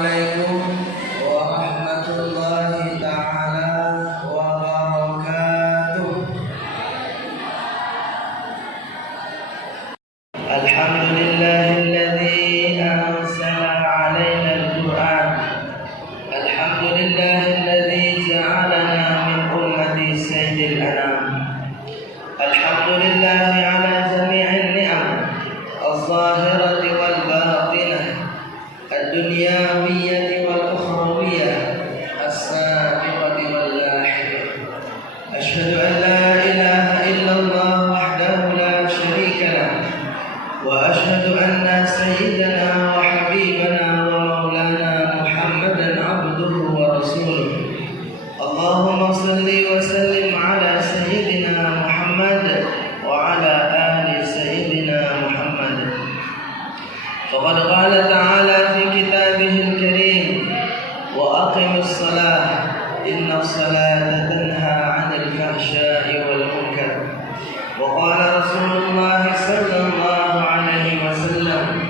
Assalamualaikum warahmatullahi ta'ala wabarakatuh. Alhamdulillahilladzi anzala 'alaina al-Qur'an. Alhamdulillahilladzi ja'alana min ummati sayyidil anam. Alhamdulillahi 'ala jami'in ni'am az-zahirati wal batinah, ad-dunyawiyyati wal ukhrawiyyah, as-sabiqati wal lahiqah. Asyhadu an la ilaha illallah wahdahu la syarika lah, wa asyhadu anna sayyidana wa habibana wa maulana Muhammadan abduhu wa rasuluh. Allahumma salli wa sallim ala sayyidina Muhammad wa ala ali sayyidina Muhammad. Faqad qala ta'ala fi kitabihil karim, wa aqimus salah inna salata tanha 'anil fahsya'i wal munkar. Wa qala Rasulullah sallallahu alaihi wasallam,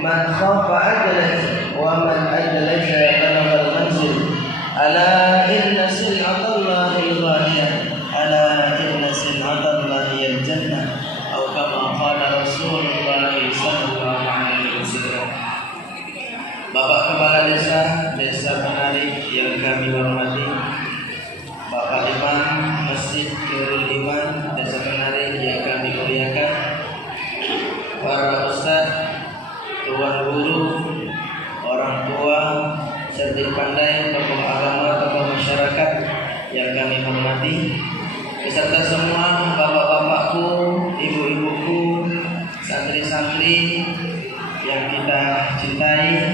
man khafa adlaj wa man adlaja balagha al-manzil. Ala inna sil'atallahi ghaliyah, ala inna sil'atallahi al-jannah, atau kama qala Rasulullah sallallahu alaihi wasallam. Bapak Kepala Desa Penari yang kami hormati, Bapak Imam Masjid Khairul Iman Desa Penari yang kami muliakan, para ustaz, tuan guru, orang tua, serta pandai, tokoh agama, tokoh masyarakat yang kami hormati, beserta semua bapak-bapakku, ibu-ibuku, santri-santri yang kita cintai.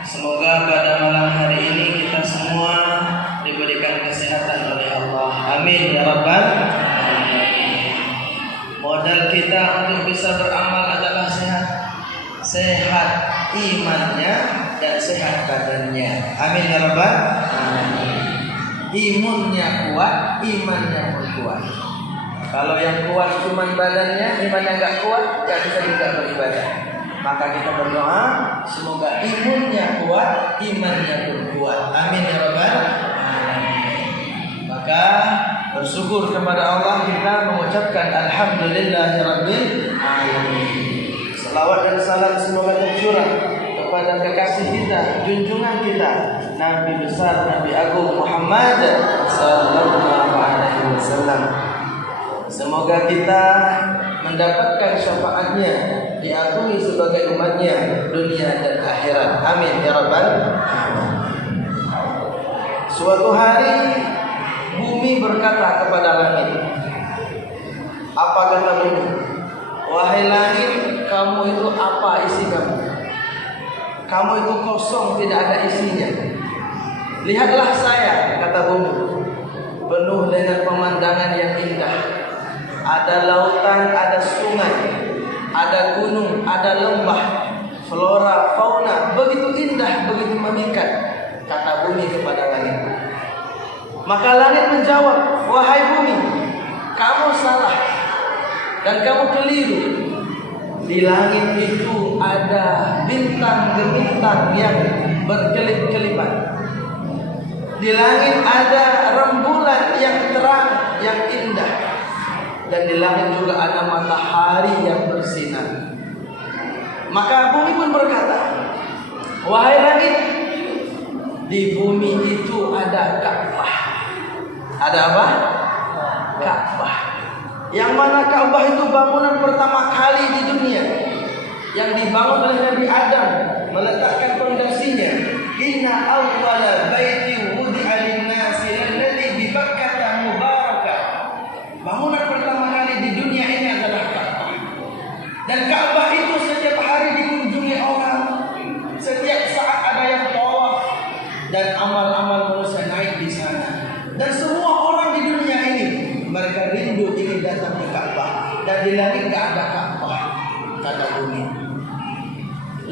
Semoga pada malam hari ini kita semua diberikan kesehatan oleh Allah. Amin ya rabbal alamin. Modal kita untuk bisa beramal adalah sehat imannya dan sehat badannya. Amin ya rabbal alamin. Imunnya kuat, imannya pun kuat. Kalau yang kuat cuma badannya, imannya enggak kuat, enggak bisa juga beribadah. Maka kita berdoa semoga imunnya kuat, imannya pun kuat. Amin ya rabbal alamin. Maka bersyukur kepada Allah kita mengucapkan alhamdulillahirabbil alamin. Salawat dan salam semoga tercurah kepada kekasih kita, junjungan kita, Nabi besar, Nabi agung Muhammad sallallahu alaihi wasallam. Semoga kita mendapatkan syafaatnya, diakui sebagai umatnya dunia dan akhirat. Amin ya rabbal alamin. Suatu hari bumi berkata kepada langit, apa kata bumi? Wahai langit, kamu itu apa isi kamu? Kamu itu kosong, tidak ada isinya. Lihatlah saya, kata bumi, penuh dengan pemandangan yang indah. Ada lautan, ada sungai, ada gunung, ada lembah, flora, fauna, begitu indah, begitu memikat, kata bumi kepada langit. Maka langit menjawab, wahai bumi, kamu salah dan kamu keliru. Di langit itu ada bintang gemintang yang berkelip-kelipan. Di langit ada rembulan yang terang, yang indah. Dan di langit juga ada matahari yang bersinar. Maka bumi pun berkata, wahai langit, di bumi itu ada Ka'bah. Ada apa? Ka'bah. Yang mana Ka'bah itu bangunan pertama kali di dunia, yang dibangun oleh Nabi Adam, meletakkan fondasinya. Inna awwala baiti wudi'a lin-nasi alladzi bi Bakkah mubarakah. Bangunan pertama kali di dunia ini adalah Ka'bah. Dan Ka'bah itu setiap hari dikunjungi orang, setiap saat ada yang tawaf, dan amal-amal manusia naik di sana. Dan semua orang di dunia ini mereka rindu ingin datang ke Ka'bah. Dan di langit tidak ada Ka'bah, kata bumi.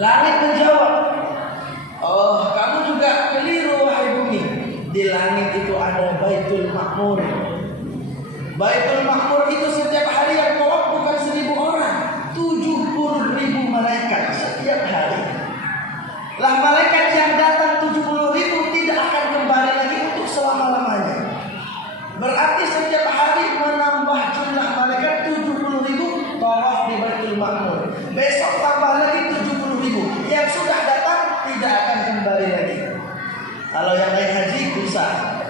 Langit menjawab, oh kamu juga keliru wahai bumi. Di langit itu ada Baitul Ma'mur. Baitul Ma'mur itu setiap hari yang tawaf bukan 1.000 orang, 70.000 malaikat setiap hari. Lah malaikat yang datang 70.000 tidak akan kembali lagi untuk selama-lamanya. Berarti setiap hari menambah jumlah malaikat 70.000 tawaf di Baitul Ma'mur. Besok tambah lagi 70.000. Yang sudah datang tidak akan kembali lagi. Kalau yang naik haji bisa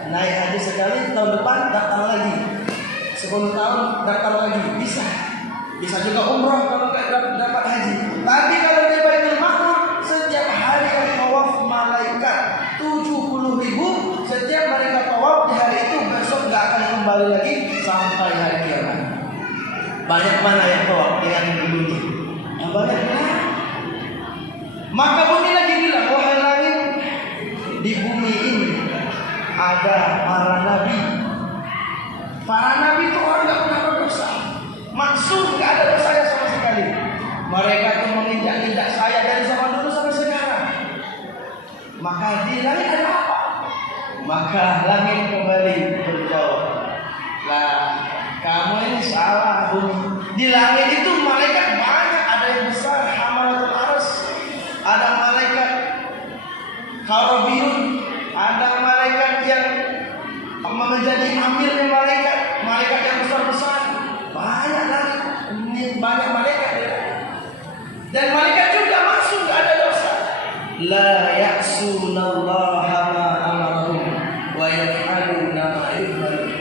naik haji sekali, tahun depan datang lagi. 10 tahun datang lagi bisa. Bisa juga umroh kalau nggak dapat haji. Tapi kalau di Baitul Ma'mur setiap hari yang tawaf malaikat 70.000. Setiap mereka tawaf di hari itu besok nggak akan kembali lagi sampai hari kiamat. Banyak mana yang tawaf dengan bumi? Yang banyak mana? Maka bumi lagi bilang, wahai langit, di bumi ini ada para nabi. Para nabi itu orang nggak pernah berdosa. Maksud nggak ada dosanya sama sekali. Mereka itu menginjak-injak saya dari zaman dulu sampai sekarang. Maka di langit ada apa? Maka langit kembali berjawab, lah kamu ini salah bumi. Di langit itu malaikat banyak, ada yang besar hamalatul arsy, ada malaikat karobiyun, ada malaikat yang menjadi amilnya malaikat yang besar-besar. Banyak langit, ini banyak malaikat ya. Dan malaikat juga masuk gak ada dosa. La ya'sunallaha ma amarahum wa yaf'aluna ma yu'marun.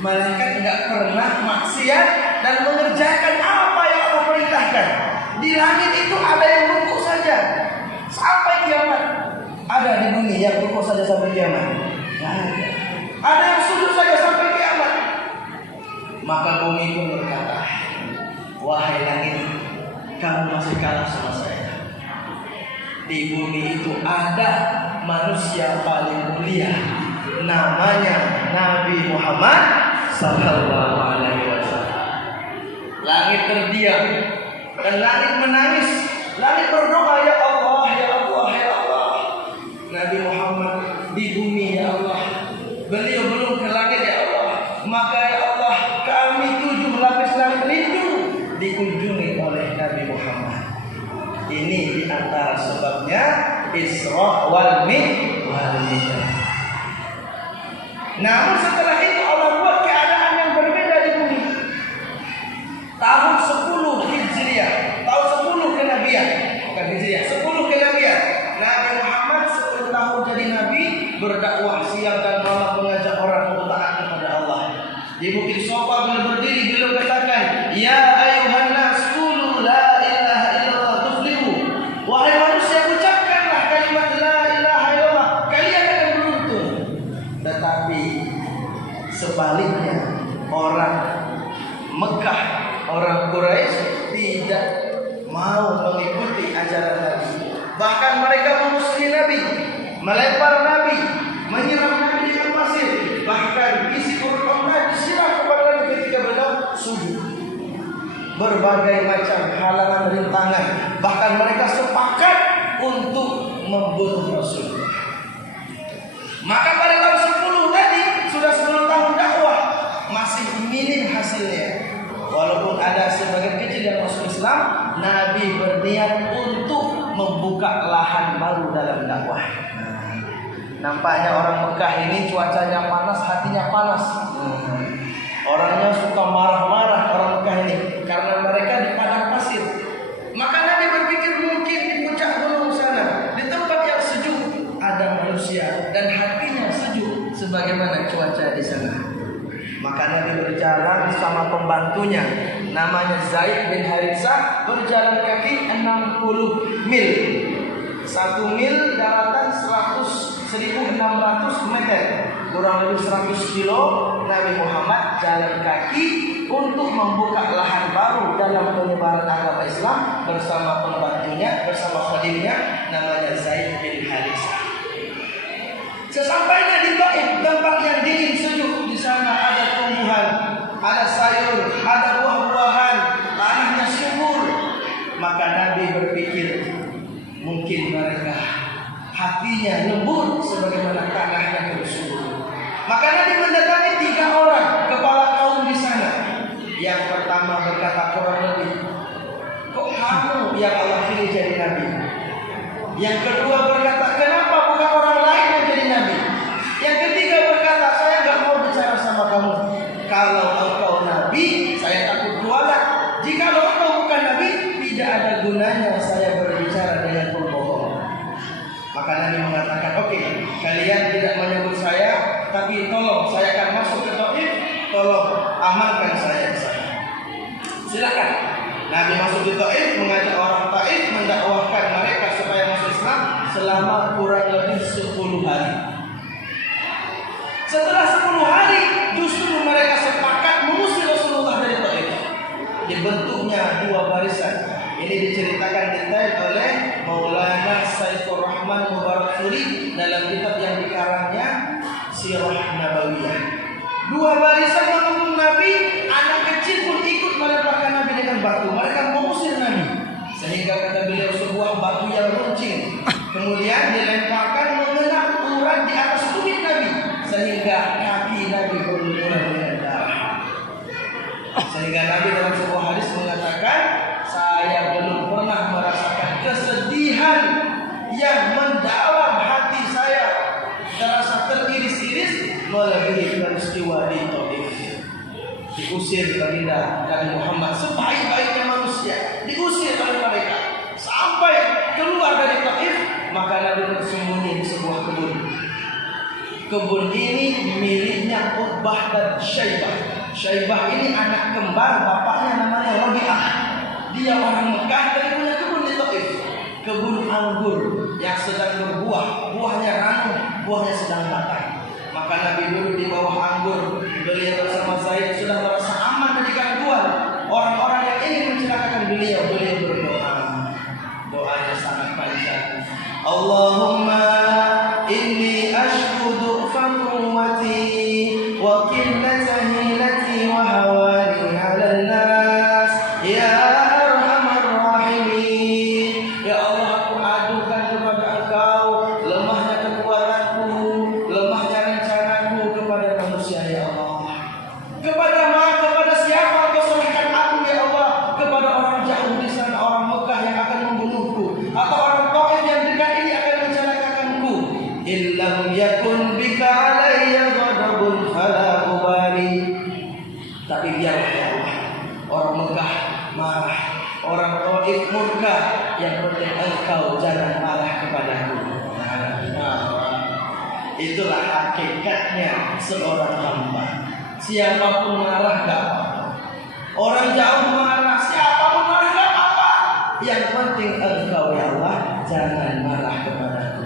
Malaikat enggak pernah maksiat dan mengerjakan apa yang Allah perintahkan. Di langit itu ada yang rukuk saja sampai kiamat. Ada di bumi yang rukuk saja sampai kiamat. Ada yang sujud saja sampai kiamat. Maka bumi pun berkata, wahai langit, kamu masih kalah sama saya. Di bumi itu ada manusia paling mulia, namanya Nabi Muhammad sallallahu alaihi wasallam. Langit terdiam dan langit menangis. Langit berdoa, ya Allah, ya Allah, ya Allah. Nabi Muhammad di bumi, ya Allah. Beliau belum ke langit, ya Allah. Maka ya Allah, kami 7 lapis langit rindu dikunjungi oleh Nabi Muhammad. Ini di antara sebabnya Isra wal Mi'raj. Namun setelah itu Allah buat keadaan yang berbeda di bumi. Tahun 10 Hijriah, tahun 10 kenabian, bukan Hijriah, 10 kenabian. Nabi Muhammad 10 tahun jadi nabi, berdakwah siang dan malam mengajak orang untuk taat kepada Allah. Di Bukit Sofa beliau berdiri, beliau katakan, ya ayuhan nas qulu la ilaha illallah tuflihu. Wahai manusia, ucapkanlah kalimat la ilaha illallah, kalian akan beruntung. Tetapi sebaliknya orang Mekah, orang Quraisy tidak mau mengikuti ajaran Nabi. Bahkan mereka memusuhi Nabi, melempar Nabi, menyiram Nabi dengan pasir. Bahkan isi perut Nabi disiram kepada Nabi ketika beliau sujud. Berbagai macam halangan rintangan. Bahkan mereka sepakat untuk membunuh Rasul. Maka pada tahun 10 tadi sudah 10 tahun dakwah, masih minim hasilnya. Walaupun ada sebagian kecil yang masuk Islam, Nabi berniat untuk membuka lahan baru dalam dakwah. Nampaknya orang Mekah ini cuacanya panas, hatinya panas. Orangnya suka marah-marah orang Mekah ini karena mereka di padang pasir. Maka Nabi berpikir mungkin di puncak gunung sana, di tempat yang sejuk, ada manusia dan hatinya sejuk sebagaimana cuaca di sana. Maka Nabi berjalan bersama pembantunya, namanya Zaid bin Haritsah, berjalan kaki 60 mil. 1 mil daratan 1.600 meter, kurang lebih 100 kilo. Nabi Muhammad jalan kaki untuk membuka lahan baru dalam penyebaran agama Islam bersama pembantunya, bersama khadimnya, namanya Zaid bin Haritsah. Sesampainya di Taif, tempat yang dingin sejuk, di sana ada tumbuhan, ada sayur, ada buah-buahan, tanahnya subur. Maka Nabi berpikir, mungkin mereka hatinya lembut sebagaimana tanahnya yang subur. Maka Nabi mendatangi 3 orang kepala kaum di sana. Yang pertama berkata kurang lebih, kok kamu yang Allah pilih jadi nabi? Yang kedua berkata, kenapa bukan orang lain yang jadi nabi? Yang ketiga berkata, saya nggak mau bicara sama kamu. Kalau engkau nabi, saya takut kualat. Jika engkau bukan nabi, tidak ada gunanya saya berbicara dengan pembohong. Maka Nabi mengatakan, oke, kalian tidak menyebut saya, tapi tolong saya akan masuk ke Taif, tolong amankan saya di sana. Silakan. Nabi masuk di Taif, mengajak orang Taif, mendakwahkan mereka supaya masuk Islam selama kurang lebih 10 hari. Setelah 10 hari, justru mereka sepakat mengusir Rasulullah dari Taif. Dibentuknya 2 barisan. Ini diceritakan detail oleh Maulana Saifur Rahman Mubarakfuri dalam kitab yang dikarangnya Sirah Nabawiyah. 2 barisan mengepung Nabi, anak kecil pun ikut melemparkan Nabi dengan batu. Mereka mengusir Nabi, sehingga kata beliau sebuah batu yang runcing kemudian dilemparkan mengenai urat di atas tumit Nabi, sehingga kaki Nabi berlumuran dengan darah. Sehingga Nabi dalam sebuah hadis mengatakan, saya belum pernah merasakan kesedihan yang mendalam hati saya, terasa teriris-iris melebihi peristiwa di Taif. Diusir baginda Nabi Muhammad sebaik-baiknya manusia, diusir oleh mereka sampai keluar dari Taif. Maka Nabi bersembunyi di sebuah kebun. Kebun ini miliknya Utbah dan Syaibah. Syaibah ini anak kembar bapaknya, namanya Rabi'ah. Dia orang Mekah tapi punya kebun di Taif. Kebun anggur yang sedang berbuah, buahnya ranum, buahnya sedang matang. Maka Nabi dulu di bawah anggur, beliau bersama Zaid sudah merasa aman dari gangguan orang-orang yang ingin mencelakakan beliau. Beliau berdoa, doanya sangat panjang. Allahumma inni ashku du'fan quwwati wa qillata hilati wa hawani 'alan nas ya arhamar rahimin. Ya Allah, aku adukan kepada Engkau lemahnya kekuatanku, lemahnya rencanaku kepada manusia ya Allah. Kepada siapa Engkau serahkan aku ya Allah? Kepada orang jauh di sana, orang Mekah yang akan membunuhku, atau orang Taif yang dekat ini akan mencelakakanku. Illam yakun bika alayya ghadabun fala ubali. Tapi biarlah ya Allah, orang Mekah marah, orang Taif murka, yang penting Engkau jangan marah kepadaku. Itulah hakikatnya seorang hamba. Siapapun marah gak apa-apa, orang jauh marah, siapapun marah gak apa-apa. Yang penting Engkau ya Allah jangan marah kepadaku.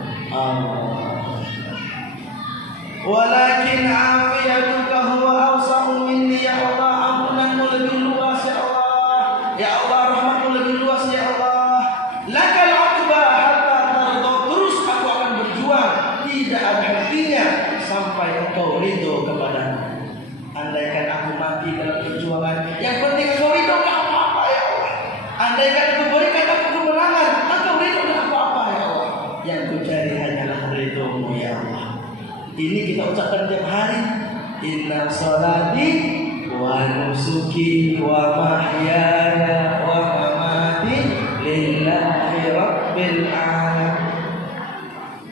Walakin afiyatuka huwa awsa'u minni ya Allah. Ampunanmu lebih luas ya Allah. Ya Allah, rahmatmu lebih luas ya Allah. Lakal uqbah hatta tarda. Terus aku akan berjuang, tidak ada hentinya sampai Engkau ridho kepadaku. Andaikan aku mati dalam perjuangan, yang penting Engkau ridho, gak apa-apa ya Allah. Andaikan Engkau berikan aku kemenangan, Engkau ridho, gak apa-apa ya Allah. Yang ku cari hanyalah ridho-Mu ya Allah. Ini kita ucapkan tiap hari. Inna sholati wa nusuki wa mahyaya wa mamati lillahi rabbil alamin.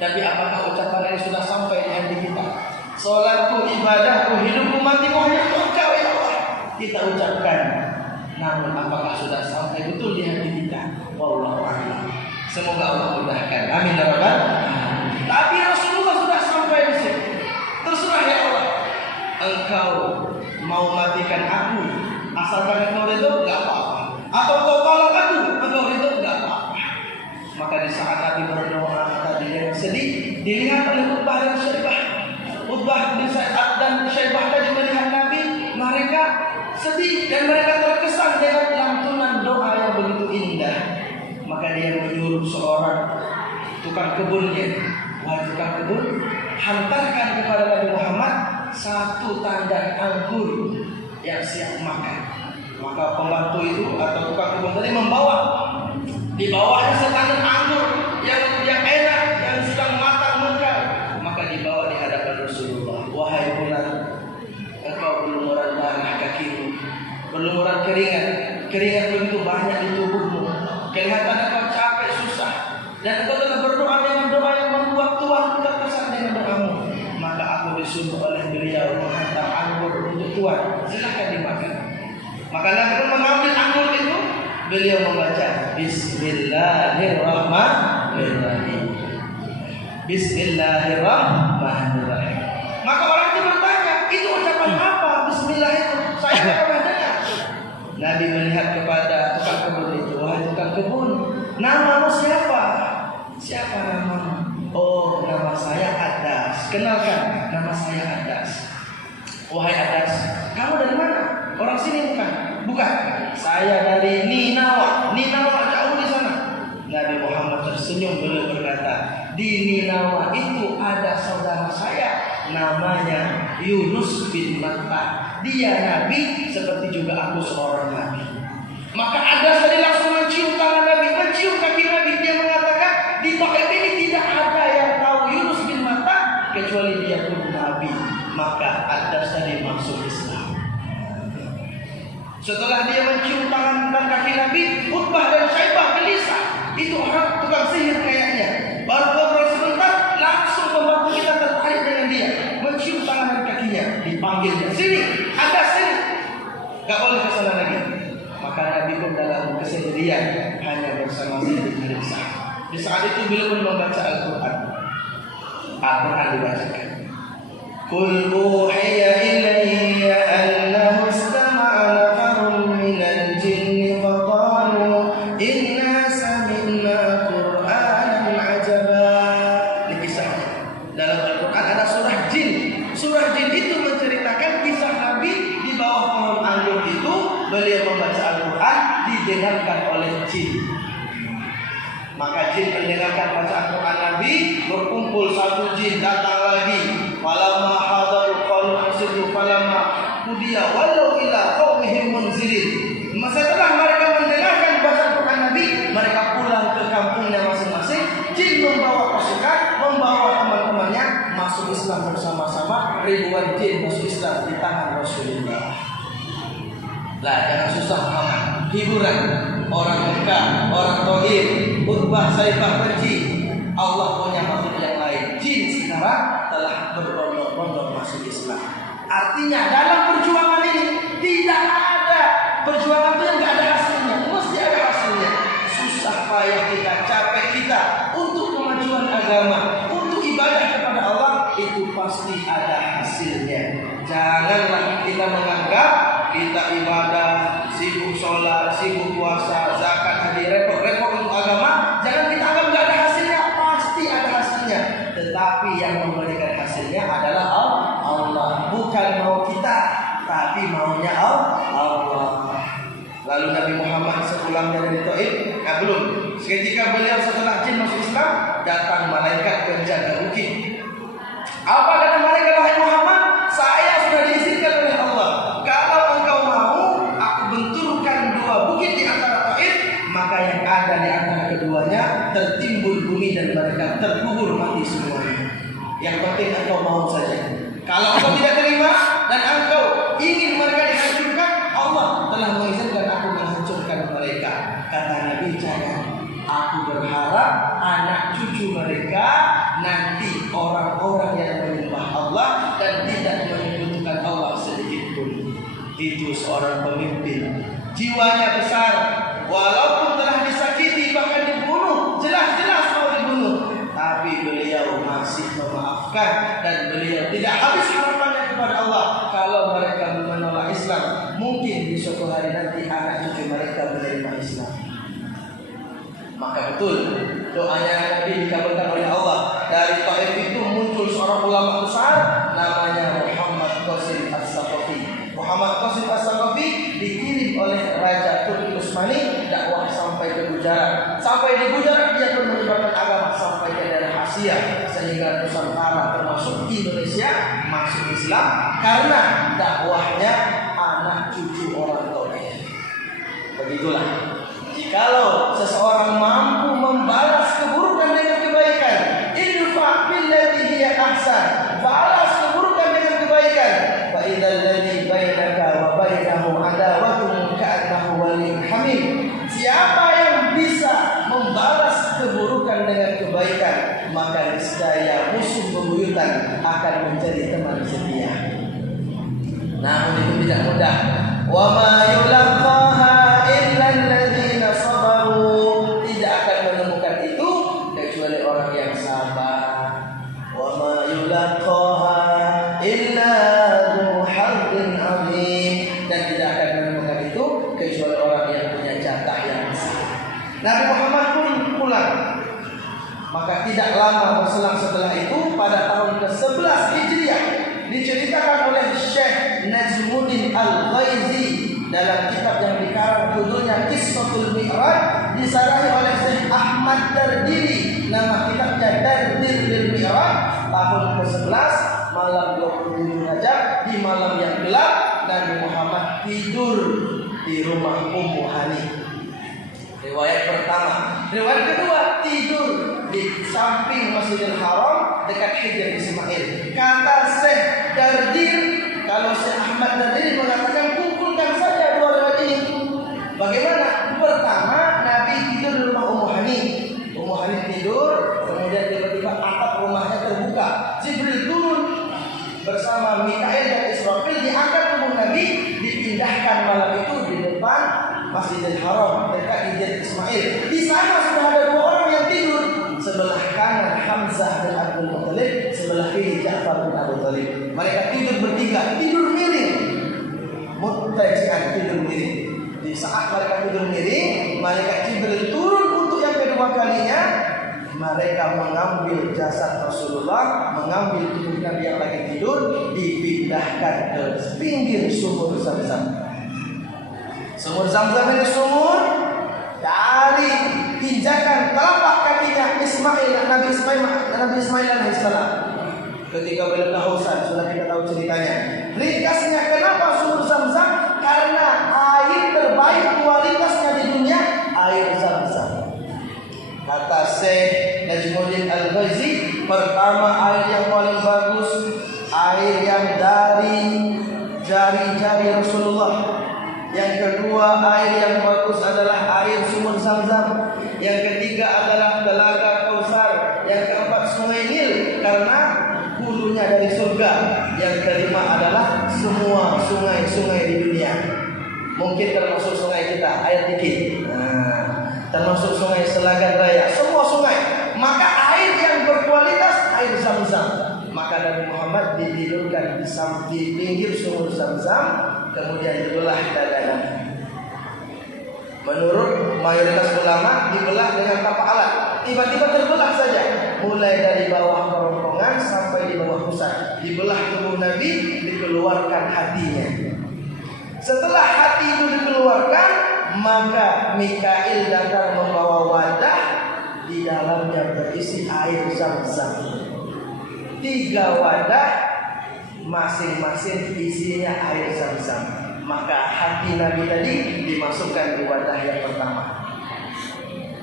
Tapi apakah ucapan ini sudah sampai di hati kita? Salatku, ibadahku, hidupku, matiku hanya untuk Engkau ya Allah, kita ucapkan. Namun apakah sudah sampai betul di hati kita? Wallahu a'lam. Semoga Allah mudahkan. Amin ya rabbal alamin. Tapi Rasulullah sudah sampai di sini. Terserah ya Allah, Engkau mau matikan aku, asalkan Engkau ridho, gak apa-apa. Atau Engkau tolong aku, Engkau ridho, gak apa-apa. Maka di saat Nabi berdoa tadi yang sedih, dilihat oleh Utbah dan Syaibah. Utbah dan Syaibah tadi melihat Nabi, mereka sedih dan mereka terkesan dengan lantunan doa yang begitu indah. Maka dia menyuruh seorang tukang kebunnya, wahai tukang kebun, hantarkan kepada Nabi Muhammad 1 tandan anggur yang siap makan. Maka pembantu itu atau tukang kebun tadi membawa, di bawahnya setandan anggur yang enak, yang sedang matang mekar. Maka dibawa di hadapan Rasulullah. Wahai fulan, engkau berlumuran darah kakimu, berlumuran keringat begitu banyak di tubuhmu. Kelihatan engkau capek, susah, dan engkau telah berdoa banyaknya doamu. Maka aku disuruh oleh beliau menghantar anggur untuk tuan, silakan dimakan. Maka Nabi pun mengambil anggur itu, beliau membaca Bismillahirrahmanirrahim. Bismillahirrahmanirrahim. Maka orang itu bertanya, itu ucapan apa? Bismillah itu saya tidak pernah dengar. Nabi melihat kepada tukang kebun itu, wahai tukang kebun, namamu siapa? Siapa namamu? Oh, nama saya Adas. Kenalkan, nama saya Adas. Wahai Adas, kamu dari mana? Orang sini bukan? Bukan. Saya dari Ninawa. Ninawa jauh di sana. Nabi Muhammad tersenyum beliau berkata, di Ninawa itu ada saudara saya, namanya Yunus bin Matta. Dia Nabi seperti juga aku seorang Nabi. Maka Adas tadi langsung mencium tangan Nabi, mencium kaki Nabi. Dia mengatakan, di Taif ini tidak ada yang tahu Yunus bin Matta kecuali dia pun Nabi. Maka Adas tadi masuk Islam. Setelah dia mencium tangan dan kaki Nabi, Utbah dan Syaibah gelisah. Itu orang tukang sihir kayaknya. Baru ngobrol sebentar, langsung membantu kita tertarik dengan dia. Mencium tangan dan kakinya, dipanggilnya, sini, Adas sini. Gak boleh kesana lagi. Maka Nabi pun dalam kesendirian hanya bersama Sayyidina Nisa. Di saat itu beliau pun membaca Al-Quran. Al-Quran dibacakan. Qul uhiya ilayya annahu istama'a nafarun minal jinni faqalu inna sami'na Qur'anan ajaba. Ini kisahnya. Dalam Al-Quran ada surah jin. Surah jin itu menceritakan kisah Nabi di bawah pohon anggur itu. Beliau membaca Al-Quran didengarkan oleh jin. Maka jin mendengarkan bacaan Quran Nabi, berkumpul satu jin datang lagi. Falamma hadaru qalu ansitu falamma qudiya walau ila qaumihim munzirin. Setelah mereka mendengarkan bacaan Quran Nabi, mereka pulang ke kampungnya masing-masing. Jin membawa pasukan, membawa teman-temannya masuk Islam bersama-sama. Ribuan jin masuk Islam di tangan Rasulullah. Lah, jangan susah Muhammad. Hiburan orang Mekah, orang Taif, Utbah, Syaibah pergi. Allah punya maksud yang lain. Jin sekarang telah berbondong-bondong masuk Islam. Artinya dalam perjuangan ini tidak ada perjuangan itu yang tidak ada hasilnya. Mesti ada hasilnya. Susah payah kita, capek kita untuk kemajuan agama, untuk ibadah kepada Allah, itu pasti ada hasilnya. Janganlah kita menganggap kita ibadah, sibuk sholat, sibuk puasa, zakat, haji, repot-repot untuk agama. Jangan kita anggap tidak ada hasilnya, pasti ada hasilnya. Tetapi yang memberikan hasilnya adalah Allah. Bukan mau kita, tapi maunya Allah. Lalu Nabi Muhammad sepulangnya dari Taif, belum. Ketika beliau setelah jin masuk Islam, datang malaikat penjaga bukit. Apa kata malaikat, wahai Muhammad? Saya sudah diizinkan oleh Allah. Kalau engkau mau, aku benturkan dua bukit di antara Taif, maka yang ada di antara keduanya tertimbun bumi dan mereka terkubur mati semuanya. Yang penting engkau mau saja. Kalau engkau tidak terima dan engkau ingin mereka dihancurkan, Allah telah mengizinkan aku menghancurkan mereka. Kata Nabi, jangan. Aku berharap anak cucu mereka nanti orang-orang yang menyembah Allah dan tidak menyebutkan Allah sedikit pun. Itu seorang pemimpin, jiwanya besar, walaupun telah disakiti bahkan dibunuh, jelas-jelas mau dibunuh, tapi beliau masih memaafkan dan beliau tidak habis harapannya kepada Allah. Kalau mereka menolak Islam, mungkin di suatu hari nanti anak cucu mereka menerima Islam. Maka betul doanya Nabi dikabulkan oleh Allah. Dari Taif itu muncul seorang ulama besar namanya Muhammad Qasim As-Saqafi. Muhammad Qasim As-Saqafi dikirim oleh Raja Turki Utsmani dakwah sampai ke Gujarat. Sampai di Gujarat dia pun menyebarkan agama sampai ke daerah Asia sehingga Nusantara termasuk Indonesia masuk Islam karena dakwahnya anak cucu orang Taif. Begitulah. Jikalau seseorang mampu membalas keburukan dengan kebaikan, idfa billati hiya ahsan, balas keburukan dengan kebaikan. Fa idzal ladzi bainaka wa bainahu adawatun ka'annahu waliyyun hamim. Siapa yang bisa membalas keburukan dengan kebaikan, maka niscaya musuh bebuyutan kesulitan akan menjadi teman setia. Namun itu tidak mudah. Wa ma yulaqaha illa alladziina sabaru. Tidak akan menemukan itu kecuali orang yang sabar. Wa ma yulaqaha illa dzu hazzin 'adzim. Dan tidak akan menemukan itu kecuali orang yang punya jatah yang besar. Nabi Muhammad pun pulang. Maka tidak lama berselang setelah itu, pada tahun ke-11 Hijriah, diceritakan oleh Syekh Najmuddin Al-Ghaizi dalam kitab yang dikarang judulnya Qissatul Mi'raj, disarahi oleh Syekh Ahmad Dardiri, nama kitabnya Dardir lil Mi'raj, tahun ke-11 malam 27 Rajab, di malam yang gelap Nabi Muhammad tidur di rumah Ummu Hani. Riwayat pertama. Riwayat kedua, tidur di samping Masjidil Haram dekat Hijr Ismail. Kata Syekh Dardir, kalau Syekh Ahmad Dardir mengatakan kumpulkan saja dua riwayat ini. Bagaimana? Pertama, Nabi tidur di rumah Ummu Hani. Ummu Hani tidur, kemudian tiba-tiba atap rumahnya terbuka. Jibril turun bersama Mikail dan Israfil, diangkat tubuh Nabi, dipindahkan malam itu di depan Masjidil Haram dekat Hijr Ismail. Di sana sudah ada dua orang yang tidur. Sebelah kanan Hamzah bin Abdul Muttalib, sebelah kiri Ja'far bin Abi Thalib. Mereka tidur bertiga, tidur miring. Muttaji'an, tidur miring. Di saat mereka tidur miring, malaikat Jibril turun untuk yang kedua kalinya. Mereka mengambil jasad Rasulullah, mengambil tubuh Nabi yang lagi tidur, dipindahkan ke pinggir sumur Zam-Zam. Sumur Zam-Zam ini sumur dari injakan telapak kakinya Nabi Ismail alaihissalam. Ketika beliau kehausan, sudah kita tahu ceritanya. Ringkasnya, kenapa sumur Zam-Zam? Karena air terbaik kualitasnya di dunia, air Zam-Zam. Kata Syekh Najmuddin Al-Ghaizi, pertama air yang paling bagus, air yang dari jari-jari Rasulullah. Yang kedua, air yang bagus adalah air sumur Zam-Zam. Yang ketiga adalah telaga Kautsar. Yang keempat, sungai Nil karena hulunya dari surga. Yang kelima adalah semua sungai-sungai di dunia. Mungkin termasuk sungai kita, air dikit. Termasuk sungai Selagan Raya, semua sungai. Maka air yang berkualitas air Zam-Zam. Maka Nabi Muhammad ditidurkan di pinggir sumur Zam-Zam, kemudian dibelah dadanya. Menurut mayoritas ulama, dibelah dengan tapak alat. Tiba-tiba terbelah saja, mulai dari bawah kerongkongan sampai di bawah pusat. Dibelah tubuh Nabi, dikeluarkan hatinya. Setelah hati itu dikeluarkan, maka Mikail datang membawa wadah, di dalamnya berisi air Zam-Zam. 3 wadah, masing-masing isinya air Zam-Zam. Maka hati Nabi tadi dimasukkan di wadah yang pertama,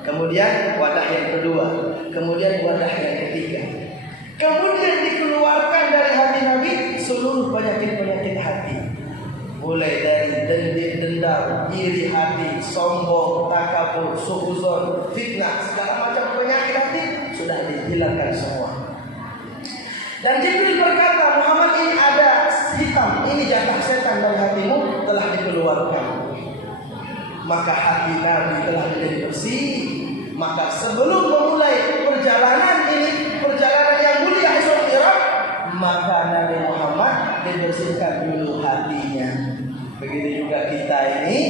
kemudian wadah yang kedua, kemudian wadah yang ketiga. Kemudian dikeluarkan dari hati Nabi seluruh penyakit-penyakit hati, mulai dari dendam, iri hati, sombong, takabur, suuzon, fitnah, segala macam penyakit hati sudah dihilangkan semua. Dan Jibril berkata, Muhammad, ini ada hitam, ini jatah setan dari hatimu telah dikeluarkan. Maka hati Nabi telah menjadi bersih. Maka sebelum memulai perjalanan ini, perjalanan yang mulia Isra Mi'raj, maka Nabi Muhammad dibersihkan dulu hatinya. Begitu juga kita ini,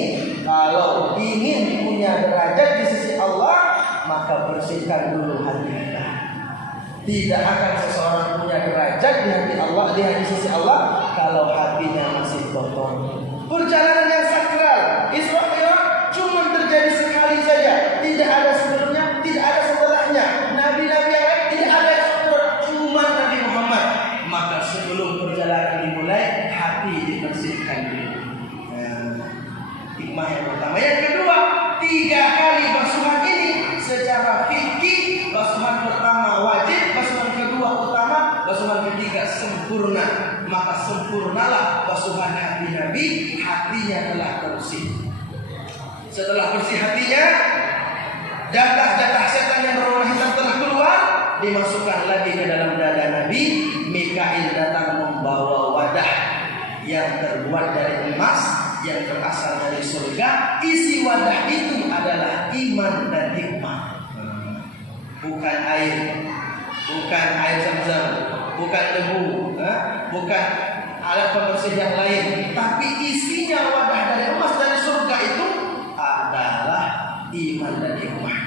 kalau ingin punya derajat di sisi Allah, maka bersihkan dulu hati kita. Tidak akan seseorang punya derajat di hati Allah, di sisi Allah, kalau hatinya masih kotor. Perjalanan yang sakral Isra Mi'raj cuma terjadi sekali saja, tidak ada sebelumnya, tidak ada setelahnya. Nabi-nabi yang lain tidak ada yang seterusnya, cuma Nabi Muhammad. Maka sebelum perjalanan dimulai, hati dibersihkan dulu. Hikmah yang pertama. Yang kedua, 3 kali basuhan ini secara fikih, basuhan pertama wajib, basuhan kedua utama, basuhan ketiga sempurna. Maka sempurnalah basuhan hati Nabi, hatinya telah bersih. Setelah bersih hatinya, jatah-jatah setan yang berwarna hitam telah keluar, dimasukkan lagi ke dalam dada Nabi. Mikail datang membawa wadah yang terbuat dari emas yang berasal dari surga. Isi wadah itu adalah iman dan hikmah. Bukan air, bukan air zam-zam, bukan debu, bukan alat pembersih yang lain, tapi isinya wadah dari emas dari surga itu adalah iman dan hikmah.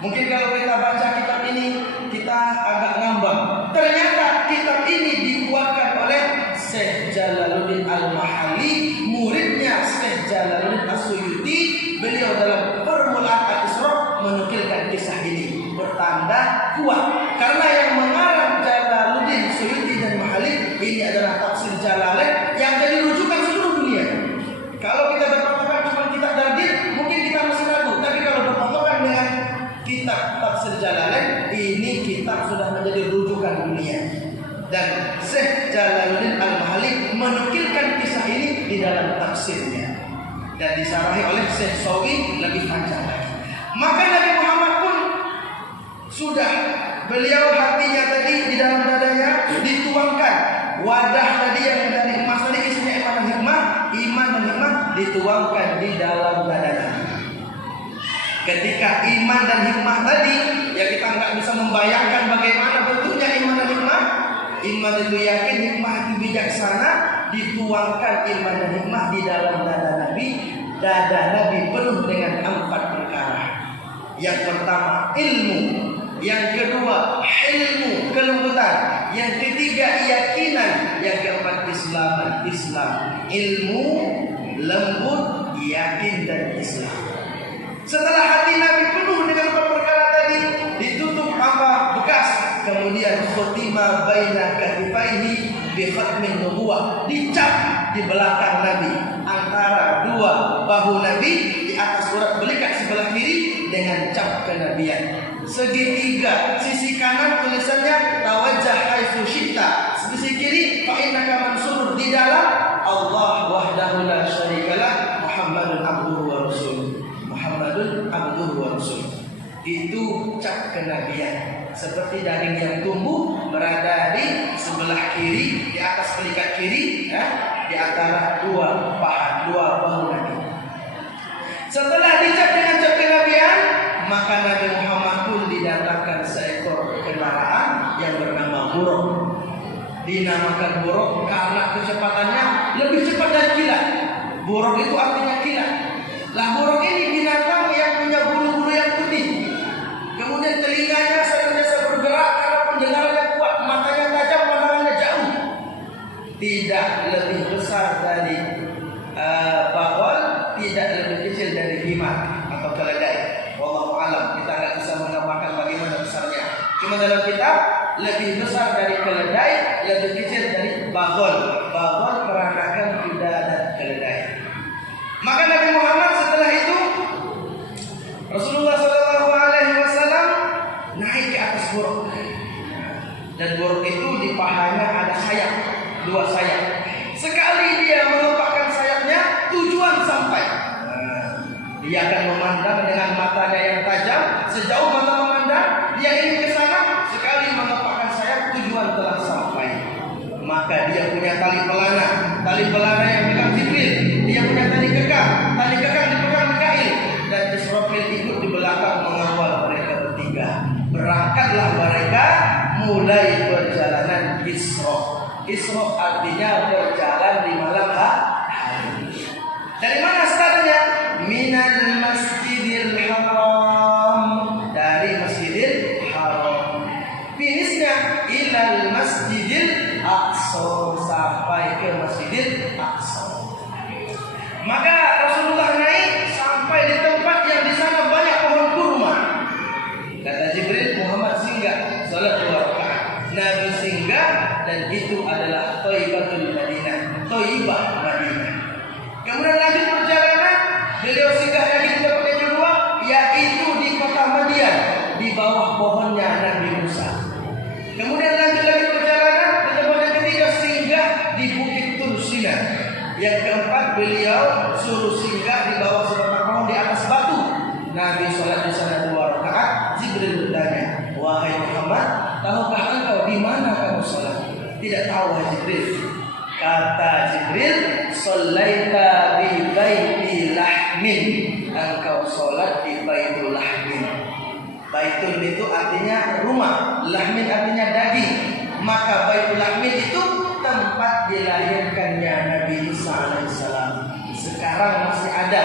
Mungkin kalau kita baca kitab ini kita agak ngambang. Ternyata kitab ini dibuatkan oleh Syekh Jalaluddin Al-Mahalli, muridnya Syekh Jalaluddin As-Suyuti. Beliau dalam permulaan Al-Isra menukilkan kisah ini, bertanda kuat. Karena yang mengarang Jalaluddin Suyuti dan Mahalli ini adalah tafsir Jalalain yang jadi rujukan seluruh dunia. Kalau kita berpatokan cuma kitab Dardir, mungkin kita masih ragu. Tapi kalau berpatokan dengan kitab tafsir Jalalain, ini kitab sudah menjadi rujukan dunia. Dan Syekh Jalaluddin Al-Mahalli menukilkan kisah ini di dalam tafsirnya dan disarahi oleh Syekh Sawi lebih panjang lagi. Maka Nabi Muhammad pun sudah, beliau hatinya tadi di dalam dadanya dituangkan wadah tadi yang dari emas tadi isinya iman dan hikmah dituangkan di dalam dadanya. Ketika iman dan hikmah tadi, ya kita nggak bisa membayangkan bagaimana bentuknya iman dan hikmah. Iman itu yakin, hikmah itu bijaksana. Dituangkan iman dan hikmah di dalam dada Nabi. Dada Nabi penuh dengan 4 perkara. Yang pertama ilmu, yang kedua ilmu kelembutan, yang ketiga keyakinan, yang keempat Islam. Ilmu, lembut, yakin dan Islam. Setelah hati Nabi penuh dengan 4 perkara tadi, ditutup apa? Bekas. Kemudian khutima baina katifaihi bi khatmin nubuwah, dicap di belakang Nabi antara dua bahu Nabi, di atas urat belikat sebelah kiri dengan cap kenabian. Segitiga, sisi kanan tulisannya tawajjah haitsu syi'ta, sisi kiri fa innaka mansur, di dalam Allah wahdahu la syarikalah Muhammadun abduhu wa rasuluh. Muhammadun abduhu wa rasuluh. Itu cap kenabian. Seperti daging yang tumbuh berada di sebelah kiri, di atas belikat kiri, di antara dua bahu Nabi. Setelah dicap dengan cap kenabian, maka Nabi Muhammad pun didatangkan seekor kendaraan yang bernama buruk. Dinamakan buruk karena kecepatannya lebih cepat dari kilat. Buruk itu artinya kilat. Lah buruk ini binatang yang punya bulu-bulu yang putih. Kemudian telinganya senantiasa bergerak karena pendengarannya kuat, matanya tajam, pandangannya jauh. Tidak lebih besar dari bakol, tidak lebih kecil dari himar atau keledai. Wallahu alam, kita nggak bisa menggambarkan bagaimana besarnya. Cuma dalam kitab lebih besar dari keledai, lebih kecil dari bakol. Bakol peranakan kuda dan keledai. Maka Nabi Muhammad setelah itu, Rasulullah SAW naik ke atas buruk. Dan buruk itu di pahanya ada sayap, 2 sayap. Sekali dia mengepakkan sayapnya, tujuan sampai. Dia akan memandang dengan matanya yang tajam. Sejauh mata memandang, dia ingin ke sana. Sekali mengepakkan sayap, tujuan telah sampai. Maka dia punya tali pelana yang pegang Jibril. Dia punya tali kekang dipegang Mikail. Dan Israfil ikut di belakang mengawal mereka bertiga. Berangkatlah mereka mulai perjalanan Isra. Isra artinya berjalan di malam hari. Dari mana startnya? Minal Masjidil Haram, dari Masjidil Haram. Finishnya ilal Masjidil Aqsa, sampai ke Masjidil Aqsa. Maka Rasulullah naik sampai di tempat yang di sana banyak pohon kurma. Kata Jibril, Muhammad singgah, salat 2 rakaat. Nabi singgah, dan itu adalah Thaibatul Madinah, Thaibah Madinah. Kemudian lanjut perjalanan, beliau singgah lagi di tempat yang kedua, yaitu di kota Madian, di bawah pohonnya Nabi Musa. Kemudian lanjut lagi perjalanan, di tempat yang ketiga singgah di Bukit Tursina. Yang keempat, beliau suruh singgah di bawah sebatang pohon di atas batu. Nabi sholat di sana 2 rakaat. Jibril bertanya, wahai Muhammad, tahukah engkau di mana kamu sholat? Tidak tahu, wahai Jibril. Kata Jibril, sholaita bi baiti lahmin. Engkau sholat di baitul lahmin. Baitul itu artinya rumah, lahmin artinya daging. Maka baitul lahmin itu tempat dilahirkannya Nabi Isa alaihissalam. Sekarang masih ada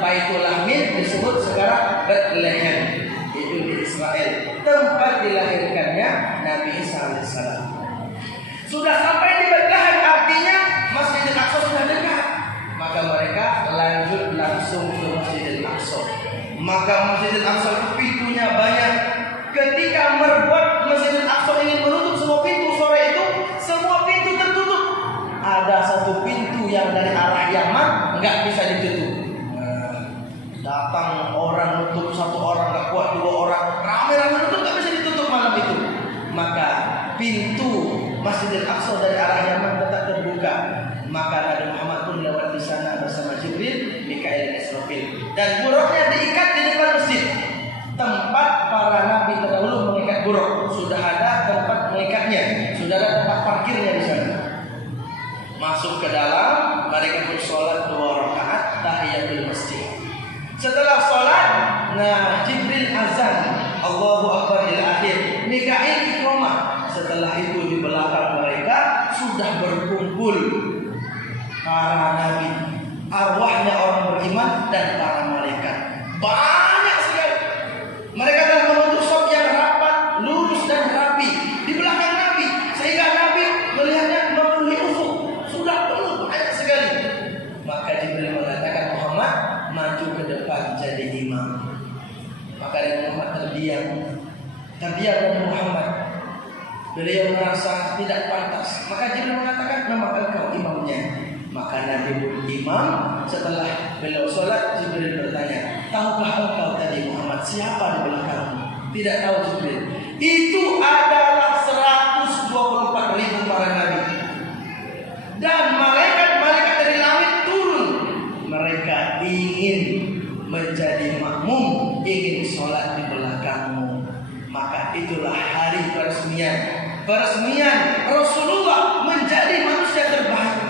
baitul lahmin, disebut sekarang Bethlehem, itu di Israel, tempat dilahirkannya Nabi Isa alaihissalam. Sudah sampai di Bethlehem, artinya Masjidil Aqsa sudah dekat. Maka mereka lanjut langsung ke Masjidil Aqsa. Maka Masjidil Aqsa itu pintunya banyak. Ketika merbuat Masjidil Aqsa ingin menutup semua pintu sore itu, semua pintu tertutup. Ada satu pintu yang dari arah Yaman nggak bisa ditutup. Datang orang nutup, satu orang nggak kuat, dua orang ramai-ramai nutup, nggak bisa ditutup malam itu. Maka pintu Masjidil Aqsa dari arah Yaman tetap terbuka. Maka Nabi Muhammad pun lewat di sana bersama Jibril, Mikail, dan Israfil. Dan buruknya diikat di depan masjid. Tempat para nabi terdahulu mengikat buruk, sudah ada tempat mengikatnya, sudah ada tempat parkirnya di sana. Masuk ke dalam, mereka pun sholat 2 rakaat tahiyatul masjid. Setelah sholat, Jibril azan, Allahu Akbar ila akhir. Mikail iqamah. Setelah itu di belakang mereka sudah berkumpul para nabi, arwahnya orang beriman dan para malaikat. Banyak sekali. Mereka telah membentuk shaf yang rapat, lurus dan rapi di belakang Nabi, sehingga Nabi melihatnya memenuhi ufuk. Sudah penuh, banyak sekali. Maka Jibril mengatakan, Muhammad, maju ke depan jadi imam. Maka Nabi Muhammad terdiam Nabi Muhammad. Beliau merasa tidak pantas. Maka Jibril mengatakan, memang engkau imamnya. Maka Nabi pun imam. Setelah beliau sholat, Jibril bertanya, tahukah engkau tadi Muhammad siapa di belakangmu? Tidak tahu Jibril. Itu adalah 124.000 para nabi. Dan malaikat-malaikat dari langit turun. Mereka ingin menjadi makmum, ingin sholat di belakangmu. Maka itulah hari peresmian Rasulullah menjadi manusia terbaik.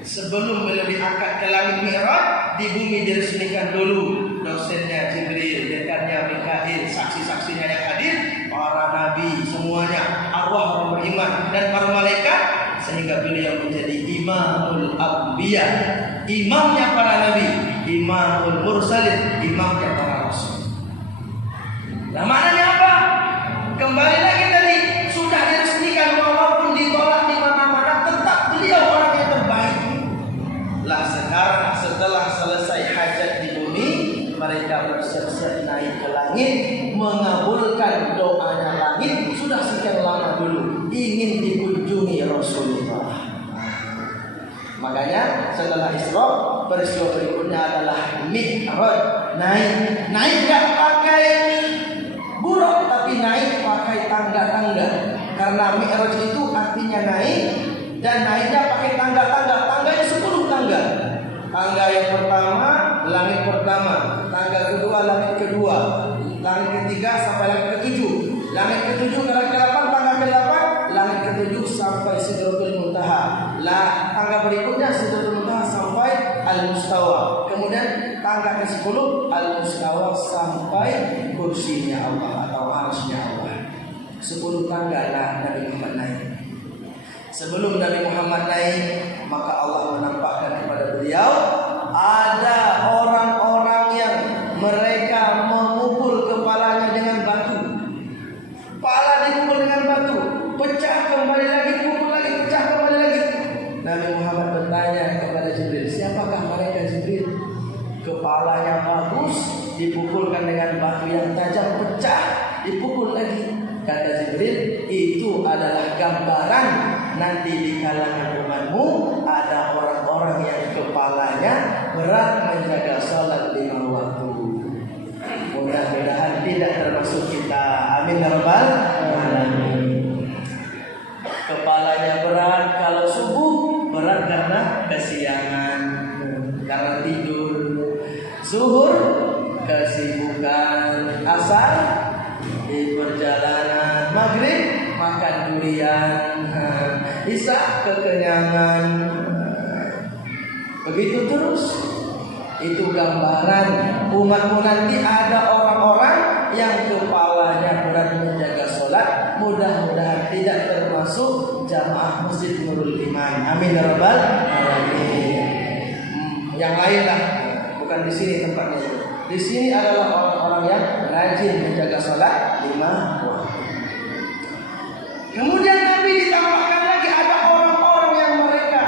Sebelum beliau diangkat ke langit Mi'raj, di bumi diresmikan dulu. Dosennya Jibril, dekannya Mikail, saksi-saksinya yang hadir, para nabi semuanya, arwah orang beriman dan para malaikat, sehingga beliau menjadi imamul anbiya, imamnya para nabi, imamul mursalin, imamnya para rasul. Nah, maknanya apa? Kembali lagi tadi, sudah diresmikan walaupun ditolak di mana-mana, tetap beliau orang yang terbaik. Lah sekarang setelah selesai hajat di bumi, mereka bersiap-siap naik ke langit, mengabulkan doanya langit. Sudah sekian lama dulu ingin dikunjungi Rasulullah. Makanya setelah Isra, peristiwa berikutnya adalah Mi'raj. Naik gak pakai buruk, tapi naik pakai tangga-tangga. Karena Mi'raj itu artinya naik, dan naiknya pakai tangga-tangga. Tangganya 10 tangga. Tangga yang pertama, langit pertama. Tangga kedua, langit kedua. Langit ketiga sampai langit ketujuh. Langit ketujuh ke langit ke-8, tangga ke-8. Langit ketujuh sampai Sidratul Muntaha. Tangga berikutnya Sidratul Muntaha sampai Al-Mustawa. Kemudian tangga ke-10 Al-Mustawa sampai kursinya Allah atau arsy-Nya Allah. 10 tangga lah Nabi Muhammad naik. Sebelum Nabi Muhammad naik, maka Allah menampakkan kepada beliau ada orang-orang yang mereka memukul kepalanya dengan batu. Kepala dipukul dengan batu, pecah kembali lagi, pukul lagi, pecah kembali lagi. Nabi Muhammad bertanya kepada Jibril, siapakah mereka Jibril? Kepalanya bagus, dipukulkan dengan batu yang tajam, pecah, dipukul lagi. Kata Jibril, itu adalah gambaran nanti di kalangan umatmu ada orang-orang yang kepalanya berat menjaga sholat 5 waktu. Mudah-mudahan tidak termasuk kita. Amin ya rabbal alamin. Kepalanya berat kalau subuh, berat karena kesiangan, karena tidur. Zuhur kesibukan, asar perjalanan, maghrib makan durian, isya kekenyangan. Begitu terus. Itu gambaran umatmu nanti ada orang-orang yang kepalanya berat menjaga sholat. Mudah-mudahan tidak termasuk jamaah Masjid Nurul Iman. Amin ya rabbal alamin. Yang lain lah, bukan di sini tempatnya. Di sini adalah orang-orang yang rajin menjaga sholat 5 waktu. Kemudian Nabi ditambahkan lagi ada orang-orang yang mereka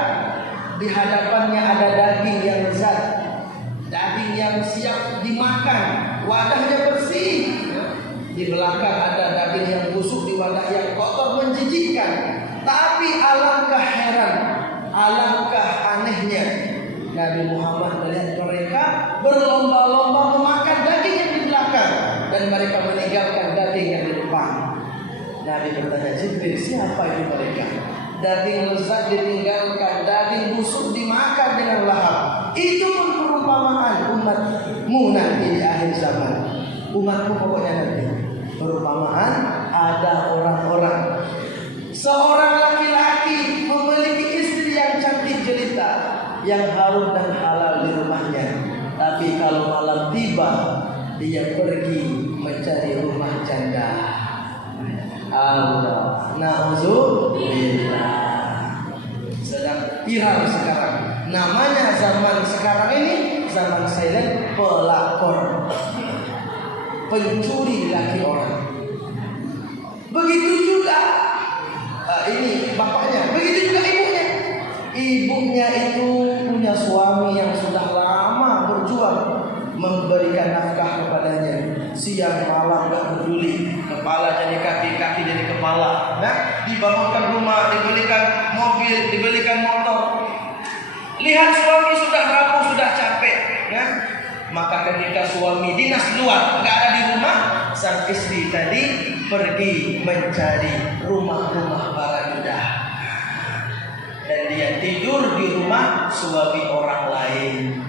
di hadapannya ada daging yang lezat, daging yang siap dimakan, wadahnya bersih. Di belakang ada daging yang busuk di wadah yang kotor menjijikkan. Tapi alangkah heran, alangkah anehnya Nabi Muhammad melihat mereka berlomba-lomba memakan daging yang di belakang dan mereka meninggalkan daging yang di depan. Nabi bertanya, Jibril, siapa itu mereka? Daging lezat ditinggalkan, daging busuk dimakan dengan lahap. Itu pun perumpamaan umatmu nanti di akhir zaman. Umatmu pokoknya nanti. Perumpamaan ada orang-orang, seorang laki-laki memiliki istri yang cantik jelita, yang harum dan halal di rumahnya. Tapi kalau malam tiba, dia pergi mencari rumah janda. Allah, na'udzubillah. Sedang viral sekarang. Namanya zaman sekarang ini zaman silent pelakor, pencuri laki orang. Begitu juga ini bapaknya, begitu juga ibunya. Ibunya itu punya suami yang sudah lama berjuang memberikan nafkah kepadanya. Siang malam gak peduli, kepala jadi kaki, kaki jadi kepala. Nah, dibangunkan rumah, dibelikan mobil, dibelikan motor. Lihat suami sudah rapuh, sudah capek, ya. Maka ketika suami dinas luar, nggak ada di rumah, sang istri tadi pergi mencari rumah-rumah barajudah. Dan dia tidur di rumah suami orang lain.